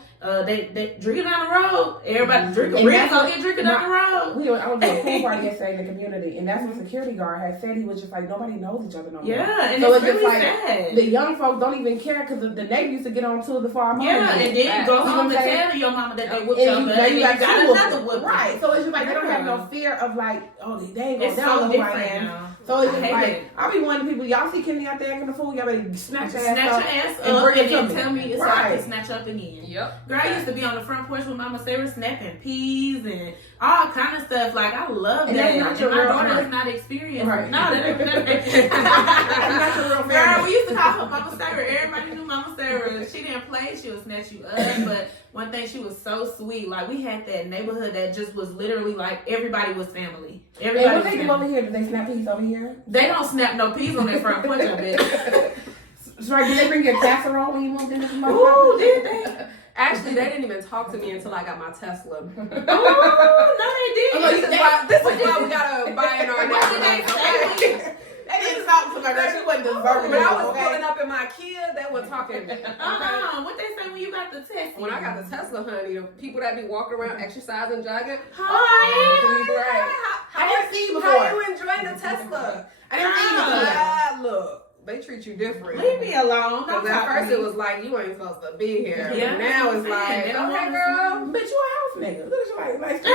they drinking down the road. Everybody drinking. We're gonna get drinking down the road. I was at a pool party yesterday in the community, and that's what the security guard had said. He was just like, nobody knows each other no more. Yeah, and so it's really just sad. The young folks don't even care because the neighbor used to get on tour before our mom. Yeah, and then go home to tell your mama that they whooped your butt. And you got another whooping. Right. So it's just like they don't have no fear of like, oh, they ain't gonna It's so different now. So it's just like I be wanting people. Y'all see Kenny out there acting the fool. Y'all better snatch your ass up and bring it to then me. tell me so I can snatch up again. Yep. Girl, I used to be on the front porch with Mama Sarah snapping peas and all kind of stuff. Like I love and that. That's not And your my real daughter's not experienced. Right. No, that ain't. That's not your real family. Girl, we used to call her Mama Sarah. Everybody knew Mama Sarah. She didn't play. She would snatch you up. But one thing, she was so sweet. Like we had that neighborhood that just was literally like everybody was family. Everybody. And what they do over here? Do they snap peas over here? They don't snap no peas on their front porch. I bet. Sorry, did they bring you a casserole when you moved into the Ooh, did they? Actually, they didn't even talk to me until I got my Tesla. Oh, no, they did. This is why we gotta buy in our neighborhood. They didn't talk to my girl. She wasn't deserving. When I was pulling up in my Kia, they were talking. What they say when you got the Tesla? When I got the Tesla, honey, the people that be walking around exercising, jogging. Right. I didn't see you before. How you enjoying the Tesla? I didn't see you before. Look. They treat you different. Leave me alone. Because at first it was like, you ain't supposed to be here. Yeah. And now it's like, okay, girl. Bitch, you a house nigga. Look at you like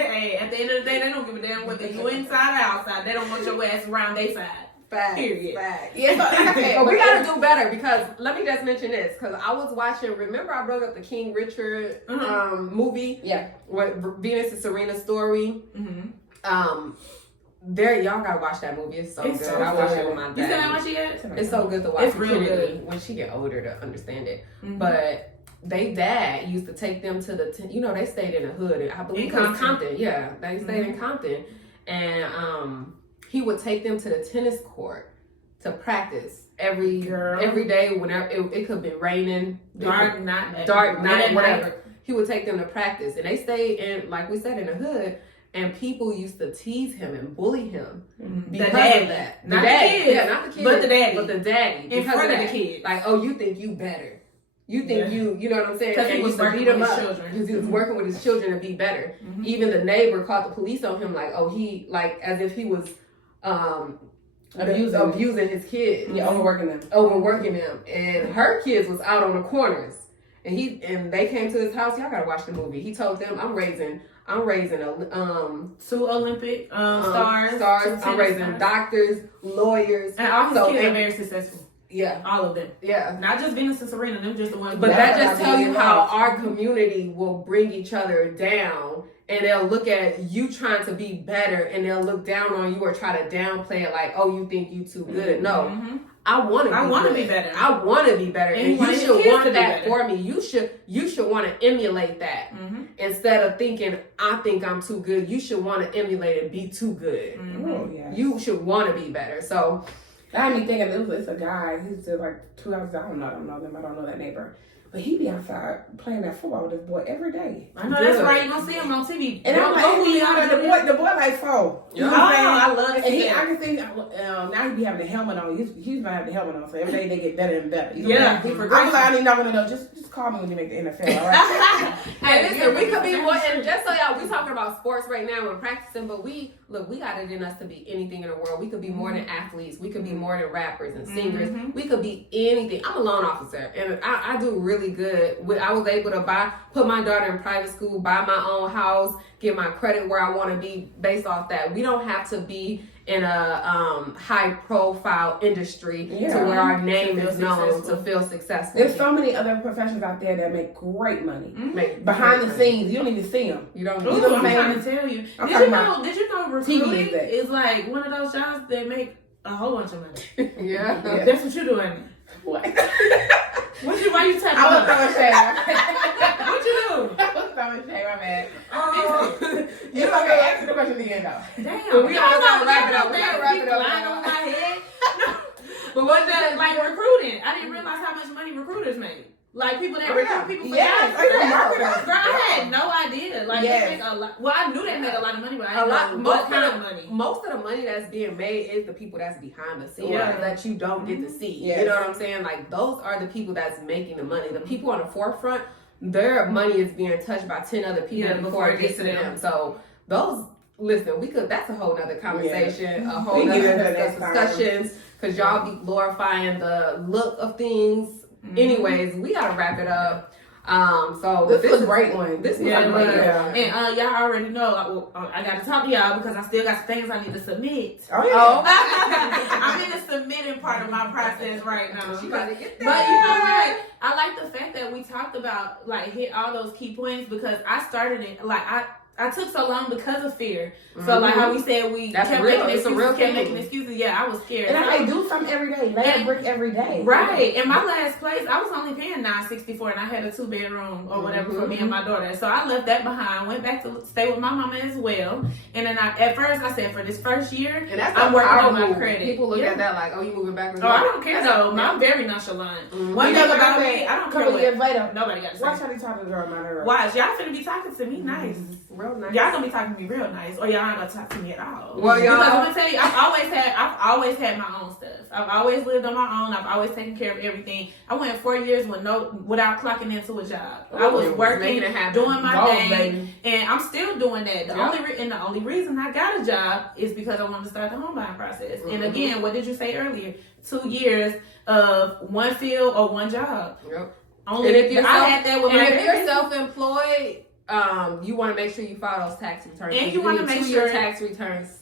Hey, at the end of the day, they don't give a damn whether you inside or outside. They don't want your ass around their side. Facts. Period. Facts. Yeah, but we gotta do better because let me just mention this because I was watching. Remember, I brought up the King Richard movie. Yeah. With Venus and Serena's story. y'all gotta watch that movie. It's so It's good. so I watched good. it with my You still haven't dad. watched it yet? It's so good to watch. It's real Kennedy good. when she get older to understand it. Mhm. But they dad used to take them to they stayed in the hood. I believe it was Compton. Yeah, they stayed in Compton, and he would take them to the tennis court to practice every day. Whenever it could be raining, Dark night, whatever. He would take them to practice, and they stayed in, like we said, in the hood. And people used to tease him and bully him because of that. Not the kids. Yeah, not the kids. But the daddy. But the daddy. In front of the kids. kids. Like, oh, you think you better. You think you know what I'm saying? Because he was used to working beat him with his up. children. Because he was working with his children to be better. Mhm. Even the neighbor called the police on him, like, oh, he, like, as if he was abusing his kids. Yeah, overworking them. And her kids was out on the corners. And they came to his house. Y'all gotta watch the movie. He told them, I'm raising a 2 Olympic stars. I'm raising doctors, lawyers, And all his kids are very successful. Yeah, all of them. Yeah, not just Venus and Serena. Them just the ones. But that just tell you how our community will bring each other down, and they'll look at you trying to be better, and they'll look down on you or try to downplay it, like, oh, you think you too good. No. I want to be better. I want to be better, and you should want that for me. You should want to emulate that instead of thinking I think I'm too good. You should want to emulate and be too good. Oh, yeah. You should want to be better. So that had me thinking. It's a guy. He's just like 2 hours. I don't know them. I don't know that neighbor. But he be outside playing that football with his boy every day. I know that's right. You gonna see him on TV. And I'm like, the boy like 4. You know what I'm saying? I love to see I can see now he be having the helmet on. He's gonna have the helmet on, so every day they get better and better. Yeah, I'm glad not gonna know. Just call me when you make the NFL. All right. Hey, listen, we could be more. And just so y'all, we talking about sports right now and practicing, but we got it in us to be anything in the world. We could be more than athletes. We could be more than rappers and singers. We could be anything. I'm a loan officer, and I do really good. I was able to put my daughter in private school, buy my own house, get my credit where I want to be based off that. We don't have to be in a high profile industry to where our name is known to feel successful. There's so many other professions out there that make great money. Behind the scenes, you don't even see them. You don't. I'm trying to tell you. Did you know recruiting is like one of those jobs that make a whole bunch of money? Yeah. That's what you're doing. What? Why you typing? I was throwing shade. What you do? I was throwing shade, my bad. You okay, ask the question again though. Damn. We gotta wrap it up. We gotta wrap it up. Lying on my head. But what's that? Like recruiting. I didn't realize how much money recruiters make. Like people that recruit people for jobs. Girl, I had no idea. Like they make a lot. Well, I knew they made a lot of money, but I didn't know what kind of money. Most of the money that's being made is the people that's behind the scenes that you don't get to see. Yes. You know what I'm saying? Like those are the people that's making the money. The people on the forefront, their money is being touched by 10 other people before it gets to them. So that's a whole nother conversation, a whole nother discussions, because y'all be glorifying the look of things. Anyways, we gotta wrap it up. So this was a great one. This was a great one. And y'all already know I got to talk to y'all because I still got some things I need to submit. I'm in the submitting part of my process right now. She gotta get that. But you know what? I like the fact that we talked about hit all those key points because I started it I took so long because of fear. So like how we said we kept making excuses. Yeah, I was scared. And I do something every day. Lay a brick every day. Right. In my last place, I was only paying $964 and I had a 2-bedroom or whatever for me and my daughter. So I left that behind, went back to stay with my mama as well. And then at first I said for this first year, and that's I'm working on my credit. People look at that like, oh, you moving backwards. Oh, I don't care though. I'm very nonchalant. One thing about me, I don't care what. Years later, nobody got to say. Watch how they talk to the girl in my nerve. Watch, y'all finna be talking to me nice. Real nice. Y'all gonna be talking to me real nice, or y'all not gonna talk to me at all. Well, y'all, because I'm gonna tell you, I've always had my own stuff. I've always lived on my own. I've always taken care of everything. I went 4 years without clocking into a job. I was working, doing my thing, and I'm still doing that. The only reason I got a job is because I wanted to start the home buying process. And again, what did you say earlier? 2 years of one field or one job. Yep. Only if you're self-employed, you want to make sure you file those tax returns. And you want to make sure tax returns.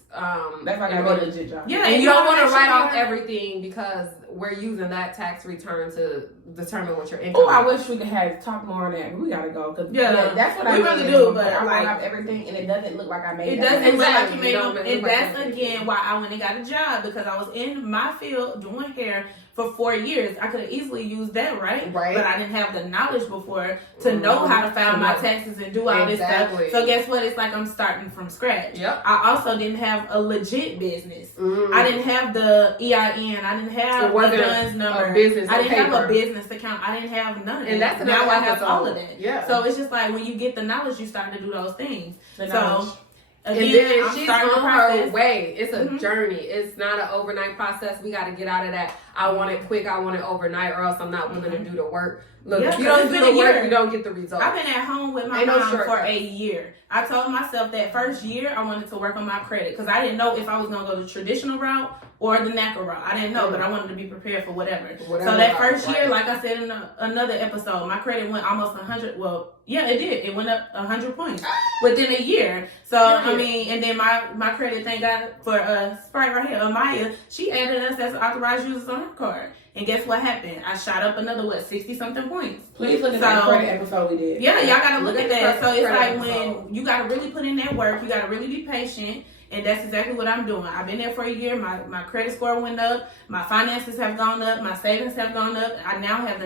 That's like a legit job. Yeah, and you don't want to make write sure off everything because we're using that tax return to determine what your income Oh, I is. wish we could have talk more on that, but we gotta go because Yeah, that's what I we really do, but I like- write off everything and it doesn't look like I made It that. doesn't look like you Exactly. made You them. don't look And like that's that. again why I went and got a job, because I was in my field doing hair for 4 years. I could have easily used that, right? Right. But I didn't have the knowledge before to know how to file my taxes and do all this Exactly. stuff. So guess what? It's like I'm starting from scratch. Yep. I also didn't have a legit business. Mm. I didn't have the EIN. I didn't have It wasn't the DUNS number. a business I on didn't have paper. a business account. I didn't have none of that. And that's now another I have episode. all of that. Yeah. So it's just like when you get the knowledge, you start to do those things. The So knowledge. And again, then I'm she's starting the on her process. way. It's a Mhm. journey. It's not an overnight process. We got to get out of that. I want it quick. I want it overnight, or else I'm not willing to do the work. Look, Yeah, if you 'cause don't it's do been the a work, year. you don't get the results. I've been at home with my Ain't no mom for shortcuts. a year. I told myself that first year I wanted to work on my credit because I didn't know if I was going to go the traditional route or the NACA route. I didn't know, but I wanted to be prepared for whatever. Whatever So that route, first year, right. like I said in another episode, my credit went almost 100. Well, yeah, it did. It went up 100 points within a year. So, I mean, and then my credit, thank God for Sprite right here, Amaya, she added us as authorized users on her card. And guess what happened? I shot up another, 60-something points. Please look at that credit episode we did. Yeah, y'all gotta look Look at at that. the So it's credit like when episode. you gotta really put in that work, you gotta really be patient, and that's exactly what I'm doing. I've been there for a year. My credit score went up. My finances have gone up. My savings have gone up. I now have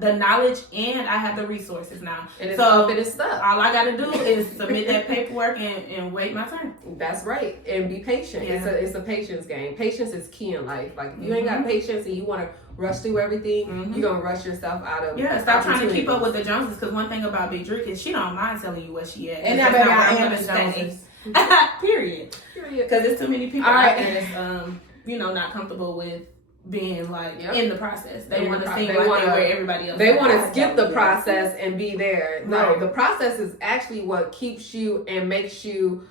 the knowledge and I have the resources now. and it's so up and it's stuck. all I gotta do is submit that paperwork and wait my turn. That's right. And be patient. Yeah. It's a patience game. Patience is key in life. Like if you ain't got patience and you want to rush through everything, you're gonna rush yourself out of Yeah, stop trying to keep up opportunities. with the Joneses, because one thing about Big Drake is she don't mind telling you where she at. And now, That's baby, not where I I'm am gonna the stay. Joneses. Period. Because there's too many people All right. out there that's, not comfortable with being like Yep. in the process. They In want the to pro- seem they like wanna- they're where everybody else They is. want to skip the process and be there. No, Right. the process is actually what keeps you and makes you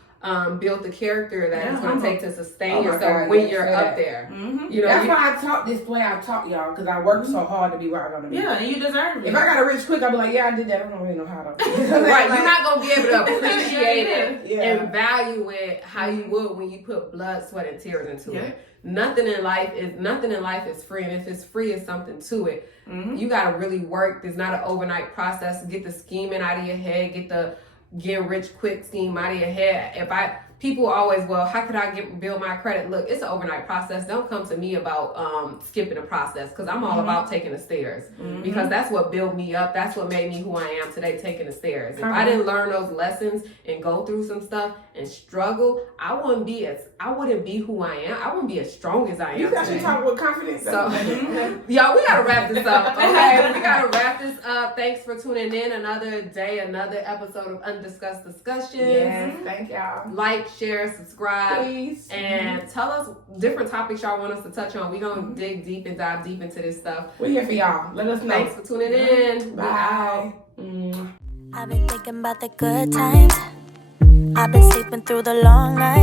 build the character that it's going to take to sustain Oh my yourself God, when yes, you're say up that. there. Mm-hmm. You know, That's you- why I talk this way I talk, y'all, because I work so hard to be where I want to be. Yeah, and you deserve it. If I got a rich quick, I'll be like, yeah, I did that. I don't really know how to. right, you're not going to be able to appreciate it Yeah. and value it how you would when you put blood, sweat, and tears into Yeah. it. Nothing in life is free, and if it's free, it's something to it. Mm-hmm. You got to really work. There's not an overnight process. Get the scheming out of your head. Get the get rich quick scheme out of your head. People always, well, how could I build my credit? Look, it's an overnight process. Don't come to me about skipping the process, because I'm all about taking the stairs, because that's what built me up. That's what made me who I am today, taking the stairs. If I didn't learn those lessons and go through some stuff and struggle, I wouldn't be who I am. I wouldn't be as strong as I am You got today. to talk with confidence. So, y'all, we gotta wrap this up, okay? We gotta wrap this up. Thanks for tuning in. Another day, another episode of Undiscussed Discussions. Yes, thank y'all. Like, share, subscribe, Please. and tell us different topics y'all want us to touch on. We're gonna dig deep and dive deep into this stuff. We're here for y'all. Let us know. Thanks for tuning in. We Bye. out. I've been thinking about the good times. I've been sleeping through the long nights.